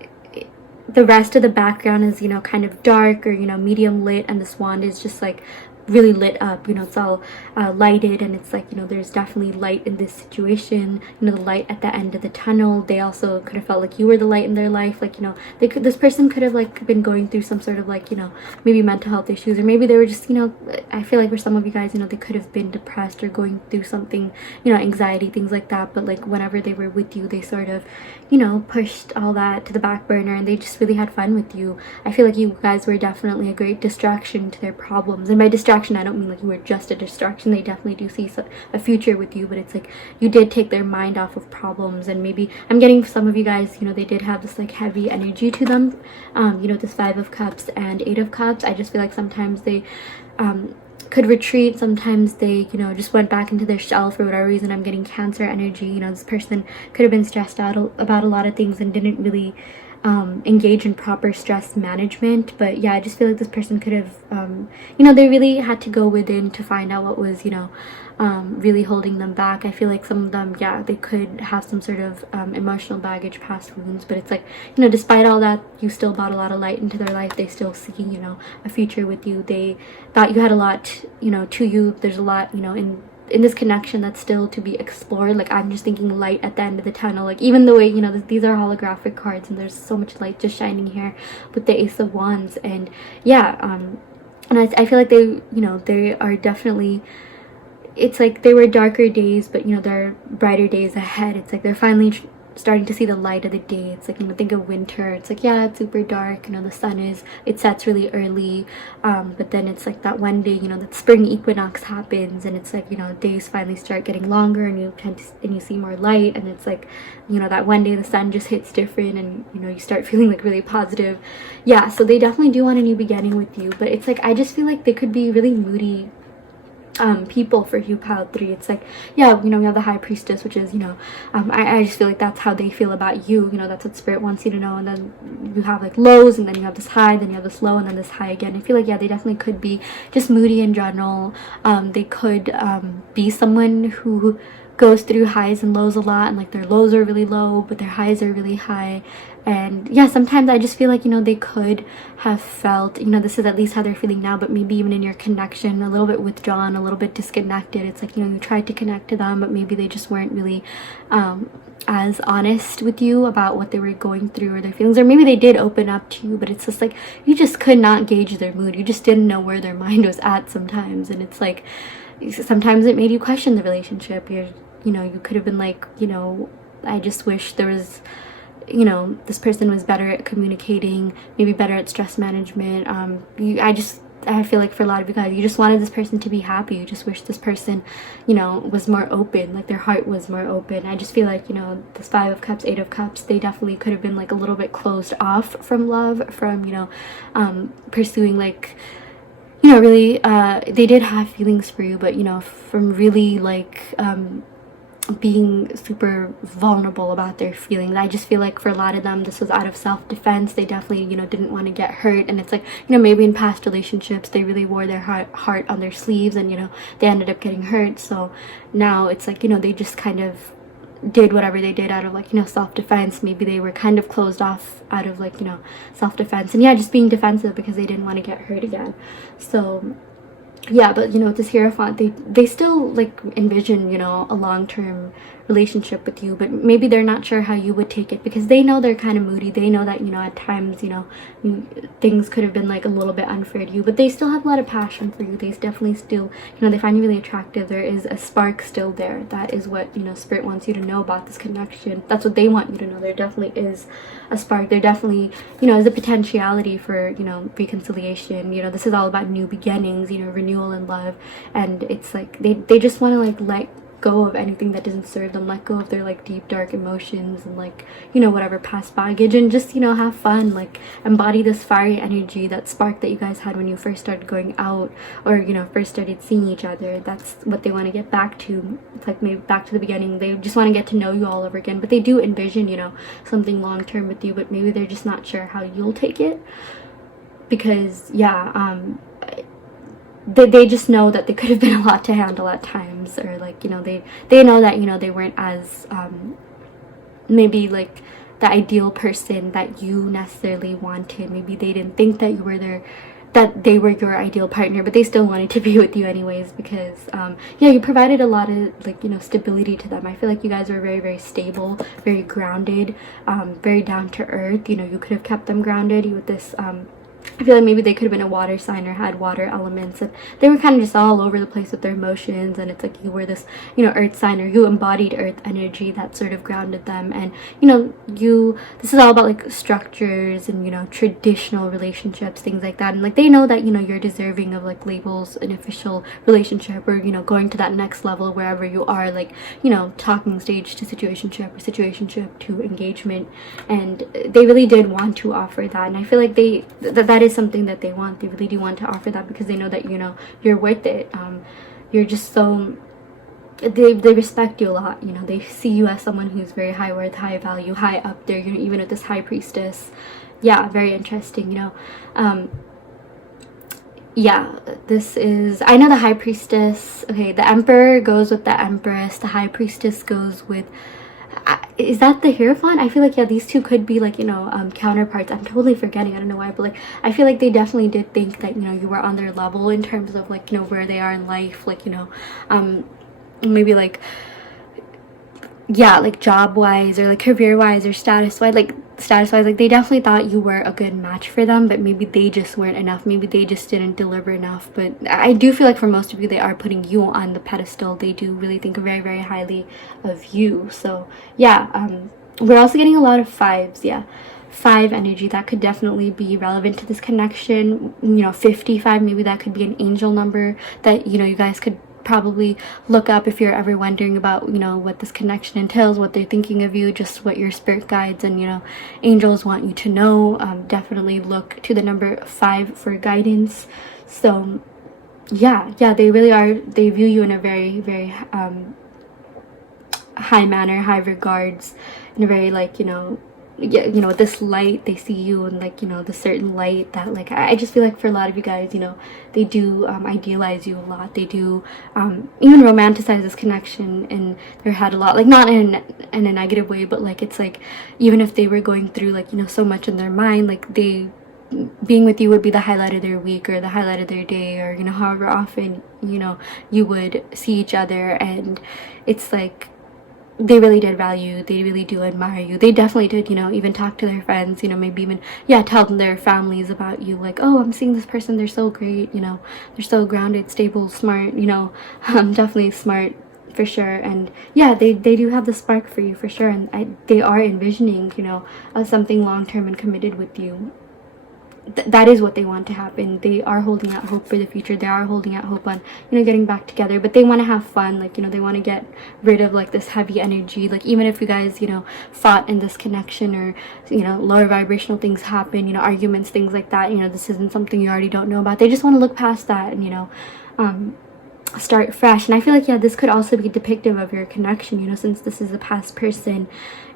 rest of the background is, you know, kind of dark or, you know, medium lit, and this wand is just like really lit up. You know, it's all lighted, and it's like, you know, there's definitely light in this situation, you know, the light at the end of the tunnel. They also could have felt like you were the light in their life. Like, you know, this person could have like been going through some sort of like, you know, maybe mental health issues, or maybe they were just, you know, I feel like for some of you guys, you know, they could have been depressed or going through something, you know, anxiety, things like that. But like whenever they were with you, they sort of, you know, pushed all that to the back burner, and they just really had fun with you. I feel like you guys were definitely a great distraction to their problems, and by distraction, I don't mean like you were just a distraction. They definitely do see a future with you, but it's like you did take their mind off of problems. And maybe I'm getting some of you guys, you know, they did have this like heavy energy to them, you know, this 5 of Cups and 8 of Cups. I just feel like sometimes they could retreat, sometimes they, you know, just went back into their shell for whatever reason. I'm getting Cancer energy. You know, this person could have been stressed out about a lot of things and didn't really engage in proper stress management. But yeah, I just feel like this person could have, you know, they really had to go within to find out what was, you know, really holding them back. I feel like some of them, yeah, they could have some sort of emotional baggage, past wounds, but it's like, you know, despite all that, you still brought a lot of light into their life. They still see, you know, a future with you. They thought you had a lot, you know, to you. There's a lot, you know, in this connection that's still to be explored. Like, I'm just thinking light at the end of the tunnel. Like, even the way, you know, these are holographic cards and there's so much light just shining here with the Ace of Wands. And yeah, and I feel like they, you know, they are definitely, it's like they were darker days, but you know, there are brighter days ahead. It's like they're finally starting to see the light of the day. It's like, you know, think of winter. It's like, yeah, it's super dark, you know, the sun it sets really early, but then it's like that one day, you know, that spring equinox happens, and it's like, you know, days finally start getting longer, and you see more light, and it's like, you know, that one day the sun just hits different, and you know, you start feeling like really positive. Yeah, so they definitely do want a new beginning with you, but it's like, I just feel like they could be really moody people for you, pile 3. It's like, yeah, you know, we have the High Priestess, which is, you know, I just feel like that's how they feel about you. You know, that's what Spirit wants you to know. And then you have like lows, and then you have this high, then you have this low, and then this high again. I feel like, yeah, they definitely could be just moody in general. They could be someone who goes through highs and lows a lot, and like their lows are really low but their highs are really high. And yeah, sometimes I just feel like, you know, they could have felt, you know, this is at least how they're feeling now, but maybe even in your connection, a little bit withdrawn, a little bit disconnected. It's like, you know, you tried to connect to them, but maybe they just weren't really as honest with you about what they were going through or their feelings, or maybe they did open up to you, but it's just like, you just could not gauge their mood. You just didn't know where their mind was at sometimes. And it's like, sometimes it made you question the relationship. You know, you could have been like, you know, I just wish there was, you know, this person was better at communicating, maybe better at stress management. I feel like for a lot of you guys, you just wanted this person to be happy. You just wish this person, you know, was more open, like their heart was more open. I just feel like, you know, this 5 of Cups, 8 of Cups, they definitely could have been like a little bit closed off from love, from, you know, pursuing like, you know, really, they did have feelings for you, but, you know, from really like, being super vulnerable about their feelings. I just feel like for a lot of them, this was out of self-defense. They definitely, you know, didn't want to get hurt. And it's like, you know, maybe in past relationships, they really wore their heart on their sleeves, and, you know, they ended up getting hurt. So now it's like, you know, they just kind of did whatever they did out of like, you know, self-defense. Maybe they were kind of closed off out of like, you know, self-defense, and yeah, just being defensive because they didn't want to get hurt again. So yeah, but you know, with this Hierophant, they still like envision, you know, a long-term relationship with you, but maybe they're not sure how you would take it, because they know they're kind of moody. They know that, you know, at times, you know, things could have been like a little bit unfair to you, but they still have a lot of passion for you. They definitely still, you know, they find you really attractive. There is a spark still there. That is what, you know, Spirit wants you to know about this connection. That's what they want you to know. There definitely is a spark. There definitely, you know, is a potentiality for, you know, reconciliation. You know, this is all about new beginnings, you know, renewal in love. And it's like they just want to like let go of anything that doesn't serve them, let go of their like deep dark emotions and like, you know, whatever past baggage, and just, you know, have fun, like embody this fiery energy, that spark that you guys had when you first started going out, or, you know, first started seeing each other. That's what they want to get back to. It's like maybe back to the beginning. They just want to get to know you all over again, but they do envision, you know, something long term with you, but maybe they're just not sure how you'll take it, because yeah, they just know that they could have been a lot to handle at times, or like, you know, they know that, you know, they weren't as maybe like the ideal person that you necessarily wanted. Maybe they didn't think that you were that they were your ideal partner, but they still wanted to be with you anyways, because yeah, you provided a lot of like, you know, stability to them. I feel like you guys were very, very stable, very grounded, very down to earth. You know, you could have kept them grounded with this I feel like maybe they could have been a water sign or had water elements, and they were kind of just all over the place with their emotions. And it's like you were this, you know, earth sign, or you embodied earth energy that sort of grounded them. And, you know, this is all about like structures and, you know, traditional relationships, things like that. And like they know that, you know, you're deserving of like labels, an official relationship, or, you know, going to that next level wherever you are, like, you know, talking stage to situationship, or situationship to engagement. And they really did want to offer that, and I feel like that is something that they want. They really do want to offer that, because they know that, you know, you're worth it. You're just so they respect you a lot, you know, they see you as someone who's very high worth, high value, high up there, you know, even with this high priestess. Yeah, very interesting, you know. Yeah, this is, I know the high priestess, okay, the emperor goes with the empress, the high priestess goes with, is that the Hierophant? I feel like, yeah, these two could be like, you know, counterparts. I'm totally forgetting, I don't know why, but like I feel like they definitely did think that, you know, you were on their level in terms of like, you know, where they are in life, like, you know, maybe like, yeah, like job wise or like career wise or status wise, like they definitely thought you were a good match for them, but maybe they just weren't enough, maybe they just didn't deliver enough. But I do feel like for most of you, they are putting you on the pedestal. They do really think very, very highly of you. So yeah, we're also getting a lot of fives. Yeah, 5 energy, that could definitely be relevant to this connection. You know, 55, maybe that could be an angel number that, you know, you guys could probably look up if you're ever wondering about, you know, what this connection entails, what they're thinking of you, just what your spirit guides and, you know, angels want you to know. Definitely look to the number 5 for guidance. So yeah, they really are, they view you in a very, very high manner, high regards, in a very, like, you know, yeah, you know, this light, they see you in like, you know, the certain light that, like, I just feel like for a lot of you guys, you know, they do idealize you a lot. They do even romanticize this connection in their head a lot, like not in a negative way, but like it's like even if they were going through like, you know, so much in their mind, like they, being with you would be the highlight of their week or the highlight of their day, or, you know, however often, you know, you would see each other. And it's like they really did value you, they really do admire you. They definitely did, you know, even talk to their friends, you know, maybe even, yeah, tell them their families about you, like, oh, I'm seeing this person, they're so great, you know, they're so grounded, stable, smart, you know, definitely smart for sure. And yeah, they do have the spark for you for sure, and they are envisioning, you know, something long-term and committed with you. That is what they want to happen. They are holding out hope for the future. They are holding out hope on, you know, getting back together, but they want to have fun. Like, you know, they want to get rid of like this heavy energy. Like, even if you guys, you know, fought in this connection, or, you know, lower vibrational things happen, you know, arguments, things like that, you know, this isn't something you already don't know about. They just want to look past that and, you know, start fresh. And I feel like, yeah, this could also be depictive of your connection, you know, since this is a past person.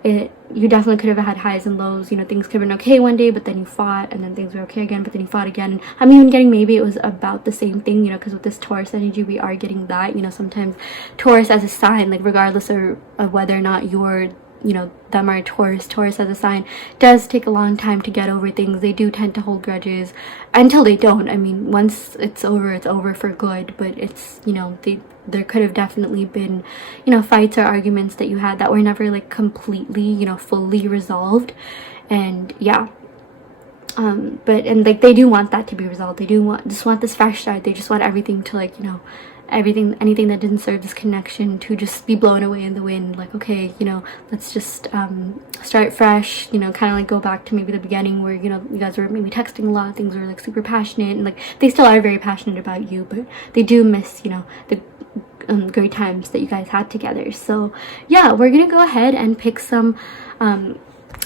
You definitely could have had highs and lows, you know, things could have been okay one day, but then you fought, and then things were okay again, but then you fought again. And I'm even getting maybe it was about the same thing, you know, because with this Taurus energy, we are getting that, you know, sometimes Taurus as a sign, like regardless of whether or not you're, you know, them are Taurus as a sign, does take a long time to get over things. They do tend to hold grudges until they don't. I mean, once it's over for good. But it's, you know, there could have definitely been, you know, fights or arguments that you had that were never like completely, you know, fully resolved. And yeah, but, and like they do want that to be resolved. They do just want this fresh start. They just want everything to, like, you know, anything that didn't serve this connection to just be blown away in the wind. Like, okay, you know, let's just start fresh, you know, kind of like go back to maybe the beginning where, you know, you guys were maybe texting a lot, things were like super passionate, and like they still are very passionate about you, but they do miss, you know, the great times that you guys had together. So yeah, we're gonna go ahead and pick some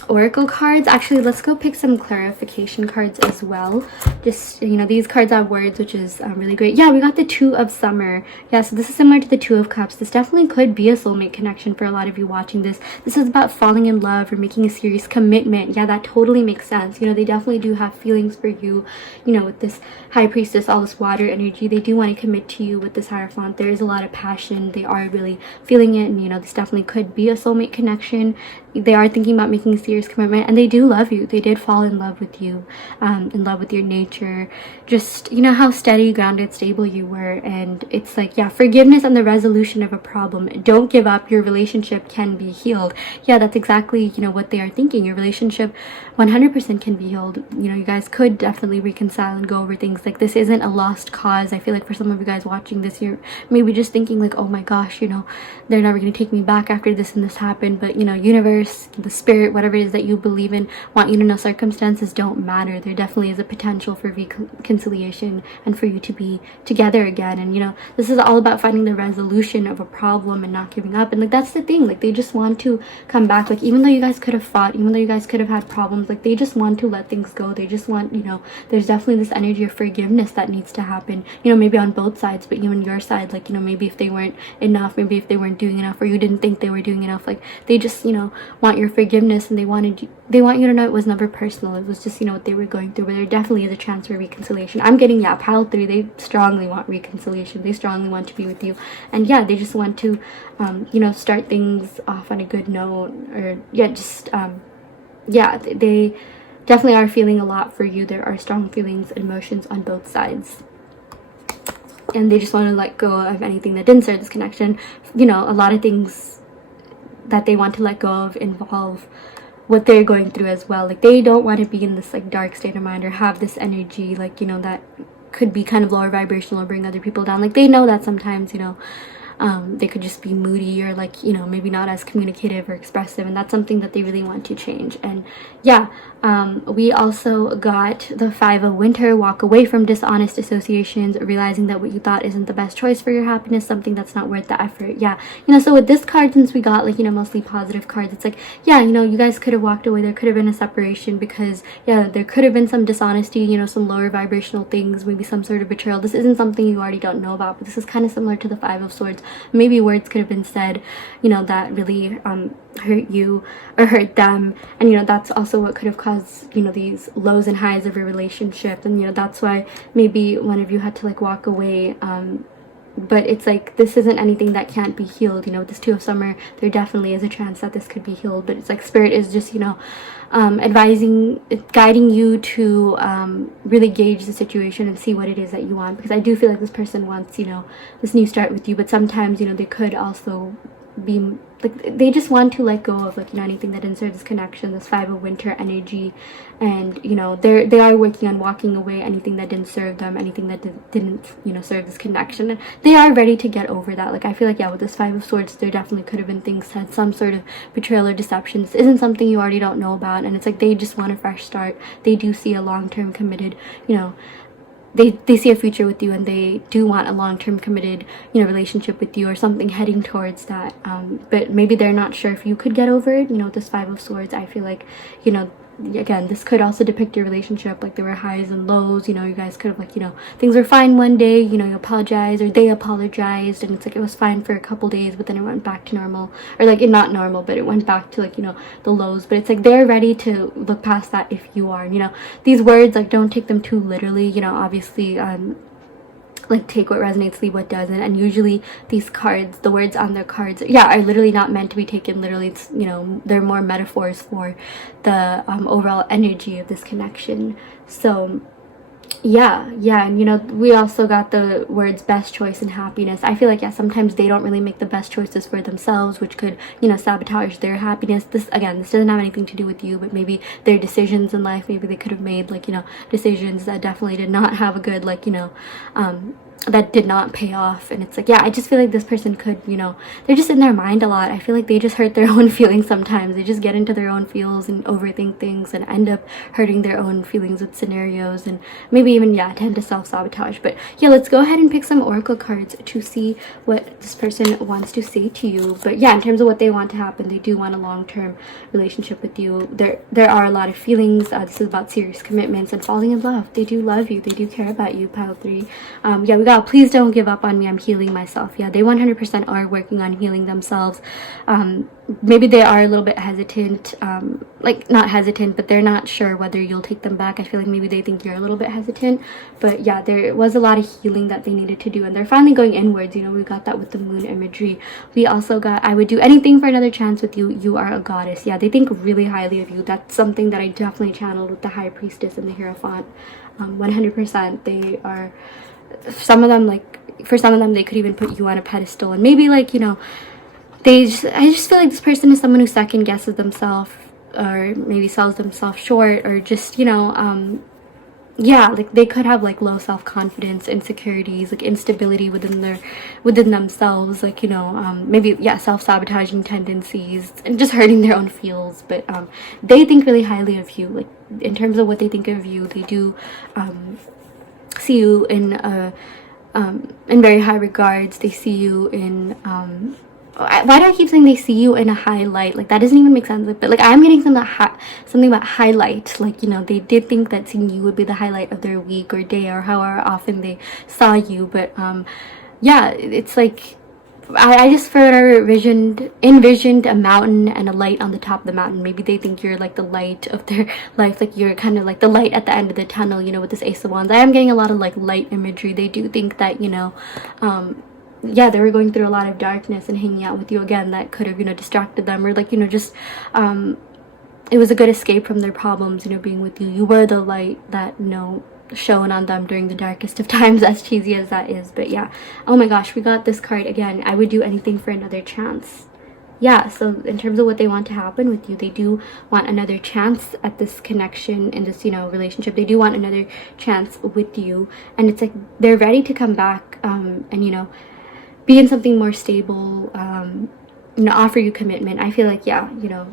oracle cards. Actually, let's go pick some clarification cards as well. Just, you know, these cards have words, which is really great. Yeah, we got the 2 of Summer. Yeah, so this is similar to the 2 of Cups. This definitely could be a soulmate connection for a lot of you watching this. This is about falling in love or making a serious commitment. Yeah, that totally makes sense. You know, they definitely do have feelings for you. You know, with this High Priestess, all this water energy, they do want to commit to you. With this Hierophant, there is a lot of passion. They are really feeling it, and, you know, this definitely could be a soulmate connection. They are thinking about making a serious commitment, and they do love you. They did fall in love with you, in love with your nature, just, you know, how steady, grounded, stable you were. And it's like, yeah, forgiveness and the resolution of a problem. Don't give up. Your relationship can be healed. Yeah, that's exactly, you know, what they are thinking. Your relationship 100% can be healed. You know, you guys could definitely reconcile and go over things. Like, this isn't a lost cause. I feel like for some of you guys watching this, you're maybe just thinking like, oh my gosh, you know, they're never going to take me back after this and this happened. But, you know, universe, universe, the spirit, whatever it is that you believe in, want you to know circumstances don't matter. There definitely is a potential for reconciliation and for you to be together again. And you know, this is all about finding the resolution of a problem and not giving up. And like, that's the thing, like they just want to come back. Like, even though you guys could have fought, even though you guys could have had problems, like they just want to let things go. They just want, you know, there's definitely this energy of forgiveness that needs to happen, you know, maybe on both sides, but even your side, like, you know, maybe if they weren't enough, maybe if they weren't doing enough, or you didn't think they were doing enough, like they just, you know, want your forgiveness, and they want you to know it was never personal. It was just, you know, what they were going through. But there definitely is a chance for reconciliation. I'm getting, yeah, pile 3, they strongly want reconciliation. They strongly want to be with you, and yeah, they just want to you know, start things off on a good note, or yeah, just yeah, they definitely are feeling a lot for you. There are strong feelings and emotions on both sides, and they just want to let go of anything that didn't serve this connection. You know, a lot of things that they want to let go of involve what they're going through as well. Like they don't want to be in this like dark state of mind or have this energy, like, you know, that could be kind of lower vibrational or bring other people down. Like they know that sometimes, you know, they could just be moody, or like, you know, maybe not as communicative or expressive, and that's something that they really want to change. And yeah, we also got the 5 of Winter. Walk away from dishonest associations, realizing that what you thought isn't the best choice for your happiness, something that's not worth the effort. Yeah, you know, so with this card, since we got like, you know, mostly positive cards, it's like, yeah, you know, you guys could have walked away. There could have been a separation because, yeah, there could have been some dishonesty, you know, some lower vibrational things, maybe some sort of betrayal. This isn't something you already don't know about, but this is kind of similar to the 5 of Swords. Maybe words could have been said, you know, that really hurt you or hurt them, and you know, that's also what could have caused, you know, these lows and highs of your relationship. And you know, that's why maybe one of you had to like walk away. But it's like, this isn't anything that can't be healed. You know, with this 2 of Summer, there definitely is a chance that this could be healed, but it's like Spirit is just, you know, guiding you to really gauge the situation and see what it is that you want. Because I do feel like this person wants, you know, this new start with you, but sometimes, you know, they could also be like, they just want to let go of, like, you know, anything that didn't serve this connection, this 5 of Winter energy. And you know, they are working on walking away anything that didn't serve them, anything that didn't, you know, serve this connection, and they are ready to get over that. Like I feel like, yeah, with this 5 of Swords, there definitely could have been things said, some sort of betrayal or deception. This isn't something you already don't know about, and it's like they just want a fresh start. They do see a long-term committed, you know, they see a future with you, and they do want a long-term committed, you know, relationship with you, or something heading towards that. But maybe they're not sure if you could get over it. You know, with this 5 of Swords, I feel like, you know, again, this could also depict your relationship. Like there were highs and lows, you know, you guys could have, like, you know, things were fine one day, you know, you apologize, or they apologized, and it's like it was fine for a couple days, but then it went back to normal, or like not normal, but it went back to, like, you know, the lows. But it's like they're ready to look past that if you are. You know, these words, like, don't take them too literally. You know, obviously like take what resonates, leave what doesn't. And usually these cards, the words on their cards, yeah, are literally not meant to be taken literally. It's, you know, they're more metaphors for the overall energy of this connection. So yeah, and you know, we also got the words best choice and happiness. I feel like, yeah, sometimes they don't really make the best choices for themselves, which could, you know, sabotage their happiness. This, again, this doesn't have anything to do with you, but maybe their decisions in life, maybe they could have made, like, you know, decisions that definitely did not have a good, like, you know, that did not pay off. And it's like, yeah, I just feel like this person could, you know, they're just in their mind a lot. I feel like they just hurt their own feelings sometimes. They just get into their own feels and overthink things and end up hurting their own feelings with scenarios, and maybe even, yeah, tend to self-sabotage. But yeah, let's go ahead and pick some oracle cards to see what this person wants to say to you. But yeah, in terms of what they want to happen, they do want a long-term relationship with you. There are a lot of feelings. This is about serious commitments and falling in love. They do love you. They do care about you, pile 3. Yeah, we got please don't give up on me, I'm healing myself. Yeah, they 100% are working on healing themselves. Maybe they are a little bit hesitant, like not hesitant, but they're not sure whether you'll take them back. I feel like maybe they think you're a little bit hesitant, but yeah, there was a lot of healing that they needed to do, and they're finally going inwards. You know, we got that with the moon imagery. We also got, I would do anything for another chance with you. You are a goddess. Yeah, they think really highly of you. That's something that I definitely channeled with the High Priestess and the Hierophant. 100%. They are, some of them, like, for some of them, they could even put you on a pedestal, and maybe, like, you know, I just feel like this person is someone who second guesses themselves, or maybe sells themselves short, or just, you know, yeah, like they could have like low self-confidence, insecurities, like instability within themselves, like, you know, maybe, yeah, self-sabotaging tendencies and just hurting their own feels. But they think really highly of you. Like, in terms of what they think of you, they do see you in very high regards. They see you in why do I keep saying they see you in a highlight? Like, that doesn't even make sense. But like, I'm getting something about highlight. Like, you know, they did think that seeing you would be the highlight of their week or day, or however often they saw you. But yeah, it's like I just envisioned a mountain and a light on the top of the mountain. Maybe they think you're like the light of their life, like you're kind of like the light at the end of the tunnel, you know, with this Ace of Wands. I am getting a lot of like light imagery. They do think that, you know, yeah, they were going through a lot of darkness, and hanging out with you again, that could have, you know, distracted them, or like, you know, just it was a good escape from their problems, you know, being with you. You were the light that, you know, shone on them during the darkest of times, as cheesy as that is. But yeah, oh my gosh, we got this card again. I would do anything for another chance. Yeah, so in terms of what they want to happen with you, they do want another chance at this connection, in this, you know, relationship. They do want another chance with you, and it's like they're ready to come back and, you know, be in something more stable, you know, offer you commitment. I feel like, yeah, you know,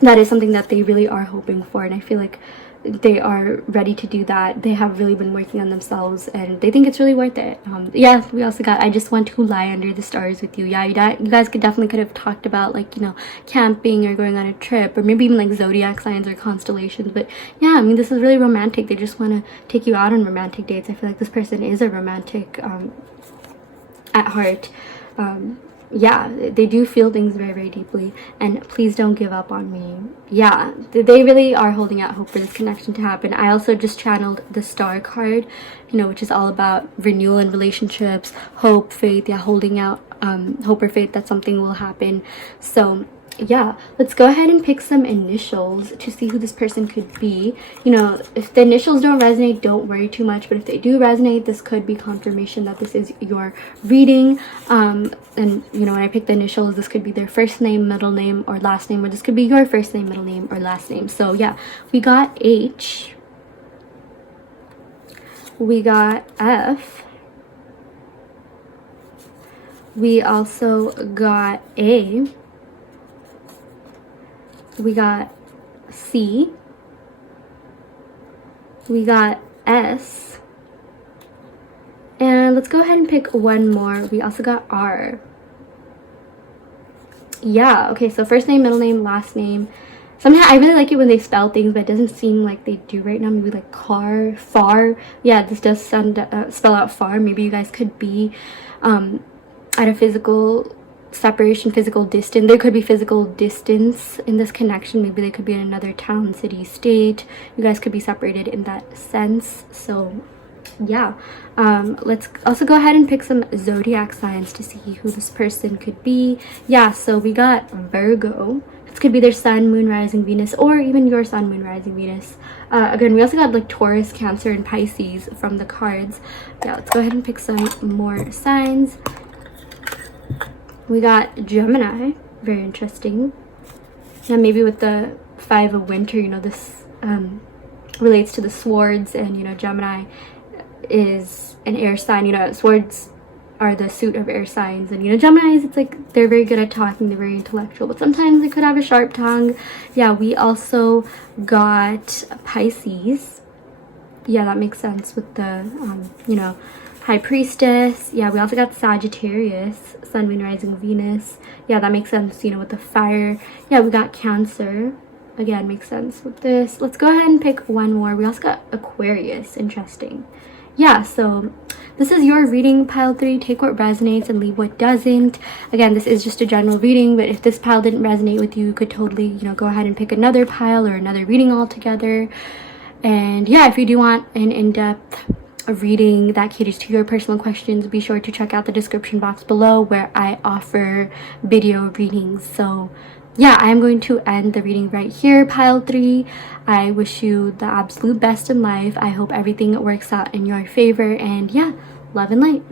that is something that they really are hoping for, and I feel like they are ready to do that. They have really been working on themselves, and they think it's really worth it. Yeah, we also got I just want to lie under the stars with you. Yeah, you guys could have talked about, like, you know, camping or going on a trip, or maybe even like zodiac signs or constellations. But yeah, I mean, this is really romantic. They just want to take you out on romantic dates. I feel like this person is a romantic at heart. Yeah, they do feel things very, very deeply, and please don't give up on me. Yeah, they really are holding out hope for this connection to happen. I also just channeled the Star card, you know, which is all about renewal in relationships, hope, faith. Yeah, holding out hope or faith that something will happen. So yeah, let's go ahead and pick some initials to see who this person could be. You know, if the initials don't resonate, don't worry too much, but if they do resonate, this could be confirmation that this is your reading. And you know, when I pick the initials, this could be their first name, middle name, or last name, or this could be your first name, middle name, or last name. So yeah, we got H, we got F, we also got A, we got C, we got S, and let's go ahead and pick one more. We also got R. Yeah, okay, so first name, middle name, last name. Sometimes I really like it when they spell things, but it doesn't seem like they do right now. Maybe like car, far. Yeah, this does spell out far. Maybe you guys could be at a physical separation, physical distance. There could be physical distance in this connection. Maybe they could be in another town, city, state. You guys could be separated in that sense. So yeah, let's also go ahead and pick some zodiac signs to see who this person could be. Yeah, so we got Virgo. This could be their sun, moon, rising, Venus, or even your sun, moon, rising, Venus. Again, we also got like Taurus, Cancer, and Pisces from the cards. Yeah, let's go ahead and pick some more signs. We got Gemini, very interesting. Yeah, maybe with the 5 of winter, you know, this relates to the swords, and, you know, Gemini is an air sign. You know, swords are the suit of air signs, and, you know, Geminis, it's like they're very good at talking, they're very intellectual, but sometimes they could have a sharp tongue. Yeah, we also got Pisces. Yeah, that makes sense with the, you know, High Priestess. Yeah, we also got Sagittarius, Sun, Moon, Rising, Venus. Yeah, that makes sense, you know, with the fire. Yeah, we got Cancer. Again, makes sense with this. Let's go ahead and pick one more. We also got Aquarius. Interesting. Yeah, so this is your reading, pile 3. Take what resonates and leave what doesn't. Again, this is just a general reading, but if this pile didn't resonate with you, you could totally, you know, go ahead and pick another pile or another reading altogether. And yeah, if you do want an in-depth reading that caters to your personal questions, be sure to check out the description box below, where I offer video readings. So yeah, I am going to end the reading right here, pile 3. I wish you the absolute best in life. I hope everything works out in your favor, and yeah, love and light.